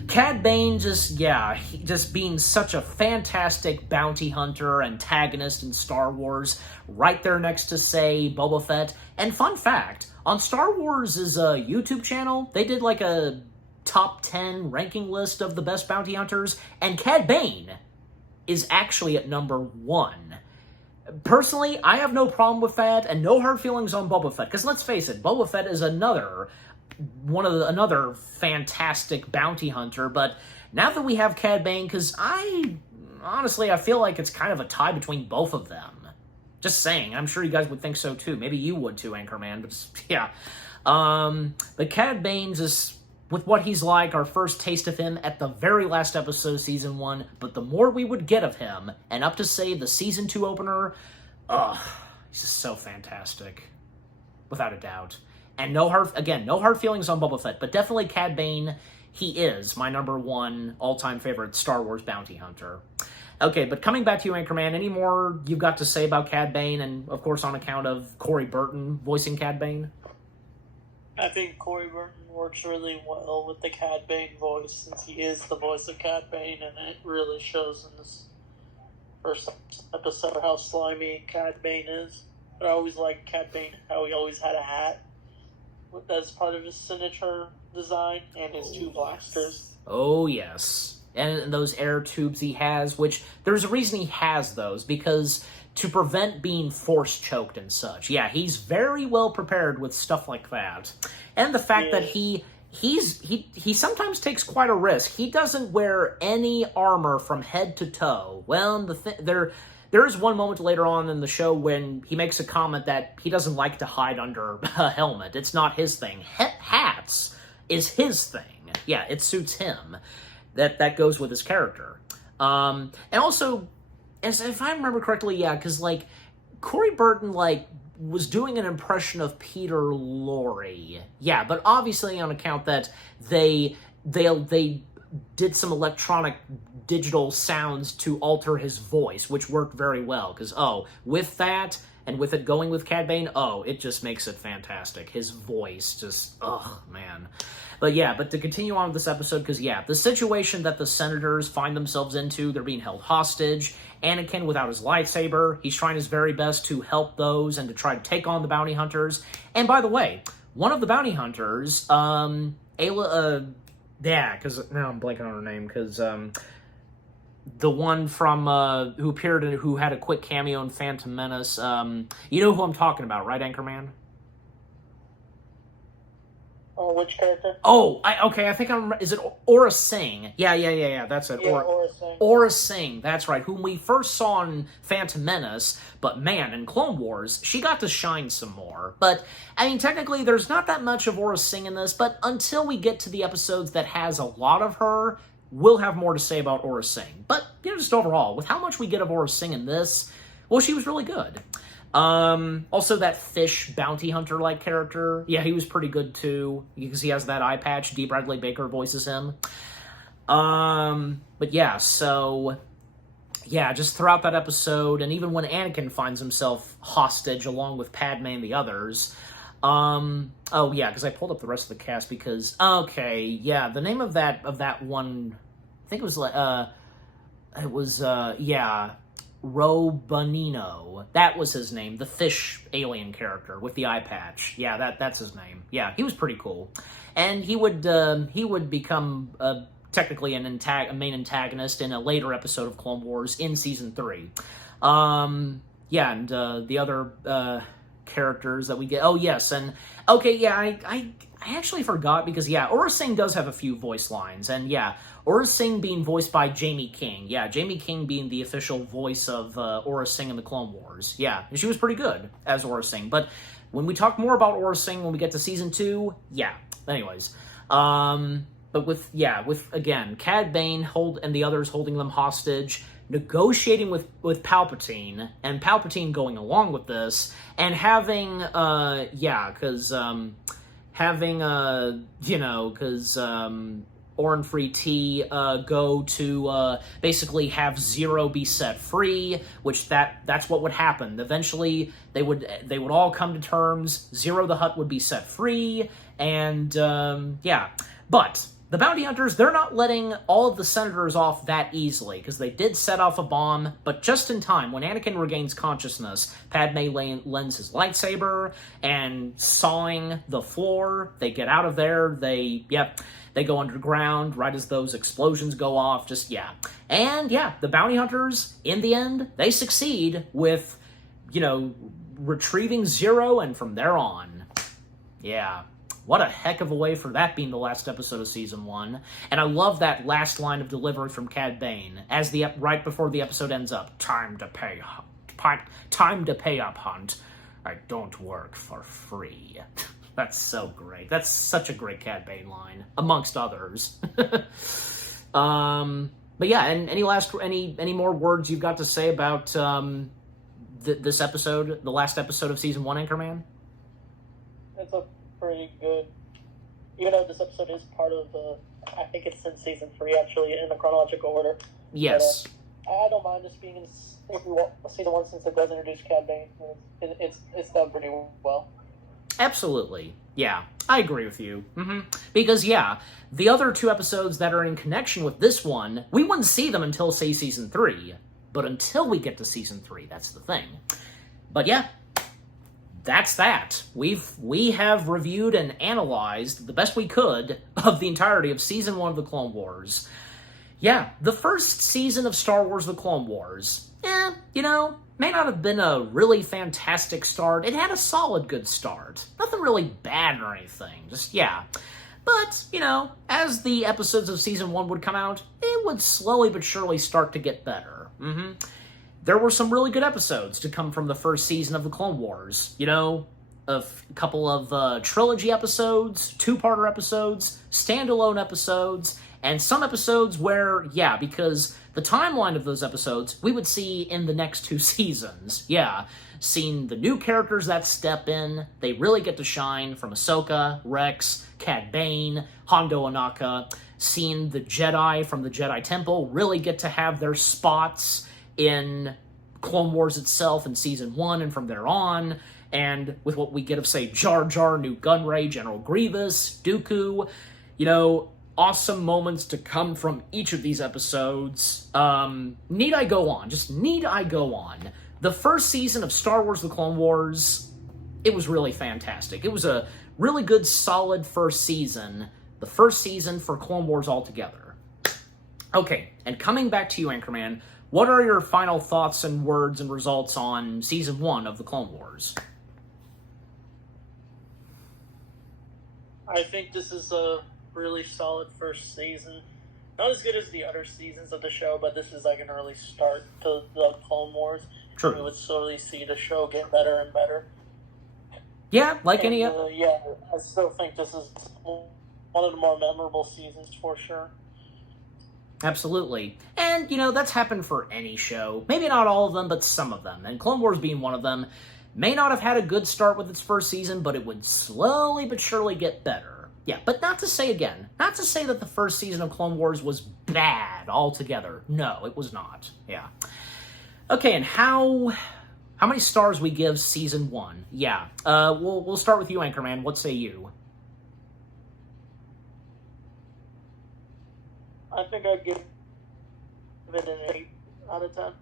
Cad Bane just being such a fantastic bounty hunter, antagonist in Star Wars, right there next to, say, Boba Fett. And fun fact, on Star Wars' YouTube channel, they did like a top 10 ranking list of the best bounty hunters, and Cad Bane is actually at number 1. Personally, I have no problem with that, and no hard feelings on Boba Fett, because let's face it, Boba Fett is another fantastic bounty hunter, but now that we have Cad Bane, because I feel like it's kind of a tie between both of them. Just saying, I'm sure you guys would think so too. Maybe you would too, Anchorman, but yeah. But Cad Bane's is, with what he's like, our first taste of him at the very last episode of Season 1, but the more we would get of him, and up to, say, the Season 2 opener, he's just so fantastic. Without a doubt. And no hard feelings on Boba Fett, but definitely Cad Bane, he is my number 1 all-time favorite Star Wars bounty hunter. Okay, but coming back to you, Anchorman, any more you've got to say about Cad Bane, and of course on account of Corey Burton voicing Cad Bane? I think Corey Burton works really well with the Cad Bane voice, since he is the voice of Cad Bane, and it really shows in this first episode how slimy Cad Bane is. But I always liked Cad Bane, how he always had a hat as part of his signature design, and his 2 blasters. Oh, yes. And those air tubes he has, which there's a reason he has those, because to prevent being force choked and such. Yeah, he's very well prepared with stuff like that. And the fact that he sometimes takes quite a risk. He doesn't wear any armor from head to toe. Well, there is one moment later on in the show when he makes a comment that he doesn't like to hide under a helmet. It's not his thing. Hats is his thing. Yeah, it suits him. That goes with his character. And also, if I remember correctly, yeah, because, like, Corey Burton, like, was doing an impression of Peter Lorre. Yeah, but obviously on account that they did some electronic digital sounds to alter his voice, which worked very well, because, with that, and with it going with Cad Bane, it just makes it fantastic. His voice just, man. But yeah, but to continue on with this episode, because yeah, the situation that the Senators find themselves into, they're being held hostage. Anakin without his lightsaber, he's trying his very best to help those and to try to take on the bounty hunters. And by the way, one of the bounty hunters, because now I'm blanking on her name, because the one from who appeared in, who had a quick cameo in Phantom Menace, you know who I'm talking about, right, Anchorman? Which character? I think I'm... Is it Aura Singh? Yeah, that's it. Yeah, Aura Singh. Aura Singh, that's right, whom we first saw in Phantom Menace, but man, in Clone Wars, she got to shine some more. But, I mean, technically, there's not that much of Aura Singh in this, but until we get to the episodes that has a lot of her, we'll have more to say about Aura Singh. But, just overall, with how much we get of Aura Singh in this, well, she was really good. Also that fish bounty hunter-like character, yeah, he was pretty good too, because he has that eye patch. D. Bradley Baker voices him. But yeah, so, yeah, just throughout that episode, and even when Anakin finds himself hostage along with Padme and the others, because I pulled up the rest of the cast because, the name of that one, I think it was, Robanino. That was his name. The fish alien character with the eye patch. Yeah, that's his name. Yeah, he was pretty cool. And he would become technically a main antagonist in a later episode of Clone Wars in Season 3. The other characters that we get... Oh, yes, and... Okay, yeah, I actually forgot because, yeah, Aura Singh does have a few voice lines, and yeah, Aura Singh being voiced by Jamie King. Yeah, Jamie King being the official voice of Aura Singh in the Clone Wars. Yeah, and she was pretty good as Aura Singh. But when we talk more about Aura Singh when we get to Season 2, yeah. Anyways, but with again, Cad Bane and the others holding them hostage, negotiating with Palpatine, and Palpatine going along with this, and having, Orin Free T go to basically have Zero be set free, which that's what would happen. Eventually, they would all come to terms. Zero the Hutt would be set free, and but the bounty hunters, they're not letting all of the senators off that easily, because they did set off a bomb, but just in time, when Anakin regains consciousness, Padme lends his lightsaber, and sawing the floor, they get out of there, they go underground right as those explosions go off, And the bounty hunters, in the end, they succeed with, retrieving Zero, and from there on. Yeah. What a heck of a way for that being the last episode of Season 1. And I love that last line of delivery from Cad Bane, right before the episode ends up. Time to pay up, Hunt. I don't work for free. That's so great. That's such a great Cad Bane line, amongst others. But yeah, and any more words you've got to say about this episode, the last episode of Season 1, Anchorman? It's a pretty good, even though this episode is part of I think it's in Season 3, actually, in the chronological order. Yes. But, I don't mind this being in Season 1 since it does introduce Cad Bane. It's done pretty well. Absolutely. Yeah, I agree with you. Because, the other 2 episodes that are in connection with this one, we wouldn't see them until, say, Season 3. But until we get to Season 3, that's the thing. But that's that. We have reviewed and analyzed the best we could of the entirety of Season 1 of The Clone Wars. Yeah, the first season of Star Wars The Clone Wars, may not have been a really fantastic start. It had a solid good start. Nothing really bad or anything. But, as the episodes of Season 1 would come out, it would slowly but surely start to get better. There were some really good episodes to come from the first season of The Clone Wars. A couple of trilogy episodes, 2-parter episodes, standalone episodes, and some episodes where, because the timeline of those episodes we would see in the next 2 seasons. Seeing the new characters that step in, they really get to shine, from Ahsoka, Rex, Cad Bane, Hondo Ohnaka. Seeing the Jedi from the Jedi Temple really get to have their spots in Clone Wars itself in Season 1 and from there on. And with what we get of, say, Jar Jar, Nute Gunray, General Grievous, Dooku, awesome moments to come from each of these episodes. Need I go on? Just need I go on? The first season of Star Wars The Clone Wars, it was really fantastic. It was a really good, solid first season. The first season for Clone Wars altogether. Okay, and coming back to you, Anchorman, what are your final thoughts and words and results on Season 1 of The Clone Wars? I think this is a really solid first season. Not as good as the other seasons of the show, but this is like an early start to the Clone Wars. True. We would slowly see the show get better and better. Yeah, I still think this is one of the more memorable seasons for sure. Absolutely. And, that's happened for any show. Maybe not all of them, but some of them. And Clone Wars being one of them, may not have had a good start with its first season, but it would slowly but surely get better. Yeah, but not to say that the first season of Clone Wars was bad altogether. No, it was not. Yeah. Okay, and how many stars we give Season 1? Yeah. We'll start with you, Anchorman. What say you? I think I'd give it an 8 out of 10.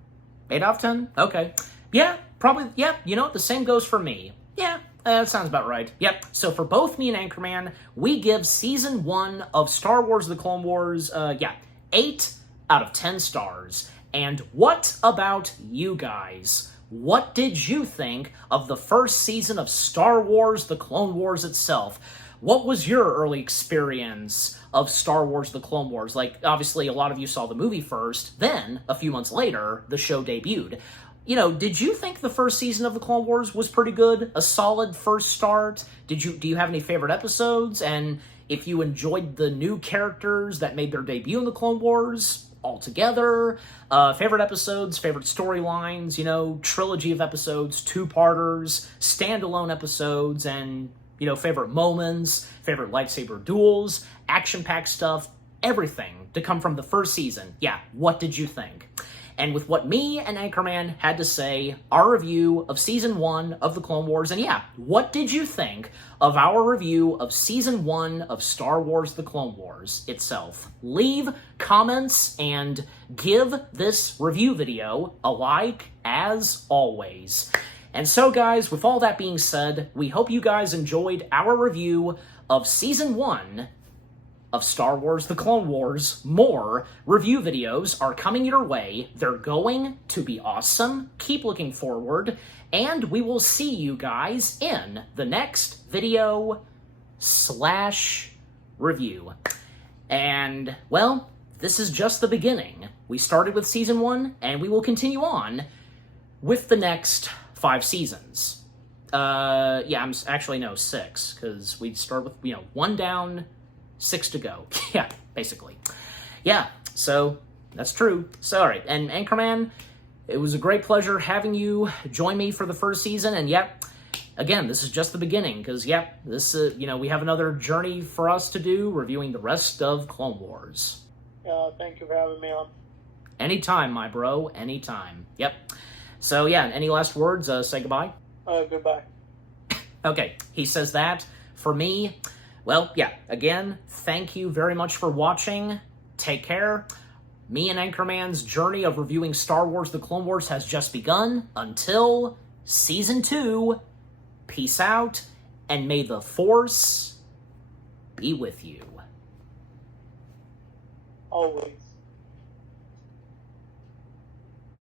8 out of 10? Okay. Yeah, probably, the same goes for me. Yeah, that sounds about right. Yep, so for both me and Anchorman, we give Season 1 of Star Wars The Clone Wars, 8 out of 10 stars. And what about you guys? What did you think of the first season of Star Wars The Clone Wars itself? What was your early experience of Star Wars The Clone Wars? Obviously, a lot of you saw the movie first, then, a few months later, the show debuted. Did you think the first season of The Clone Wars was pretty good? A solid first start? Do you have any favorite episodes? And if you enjoyed the new characters that made their debut in The Clone Wars altogether, favorite episodes, favorite storylines, trilogy of episodes, 2-parters, standalone episodes, and favorite moments, favorite lightsaber duels, action-packed stuff, everything to come from the first season. Yeah, what did you think? and with what me and Anchorman had to say, our review of Season 1 of The Clone Wars. And yeah, what did you think of our review of Season 1 of Star Wars The Clone Wars itself? Leave comments and give this review video a like, as always. And so, guys, with all that being said, we hope you guys enjoyed our review of Season 1 of Star Wars The Clone Wars. More review videos are coming your way. They're going to be awesome. Keep looking forward, and we will see you guys in the next video / review. And, well, this is just the beginning. We started with Season 1, and we will continue on with the next 5 seasons. Yeah, actually, no, 6, because we'd start with, 1 down, 6 to go. Yeah, basically. Yeah, so that's true. So, all right, and Anchorman, it was a great pleasure having you join me for the first season, and yep, again, this is just the beginning, because, yep, this, we have another journey for us to do, reviewing the rest of Clone Wars. Thank you for having me on. Anytime, my bro, anytime. Yep. So, yeah, any last words? Say goodbye? Goodbye. Okay, he says that. For me, well, yeah, again, thank you very much for watching. Take care. Me and Anchorman's journey of reviewing Star Wars The Clone Wars has just begun. Until Season 2, peace out, and may the Force be with you. Always.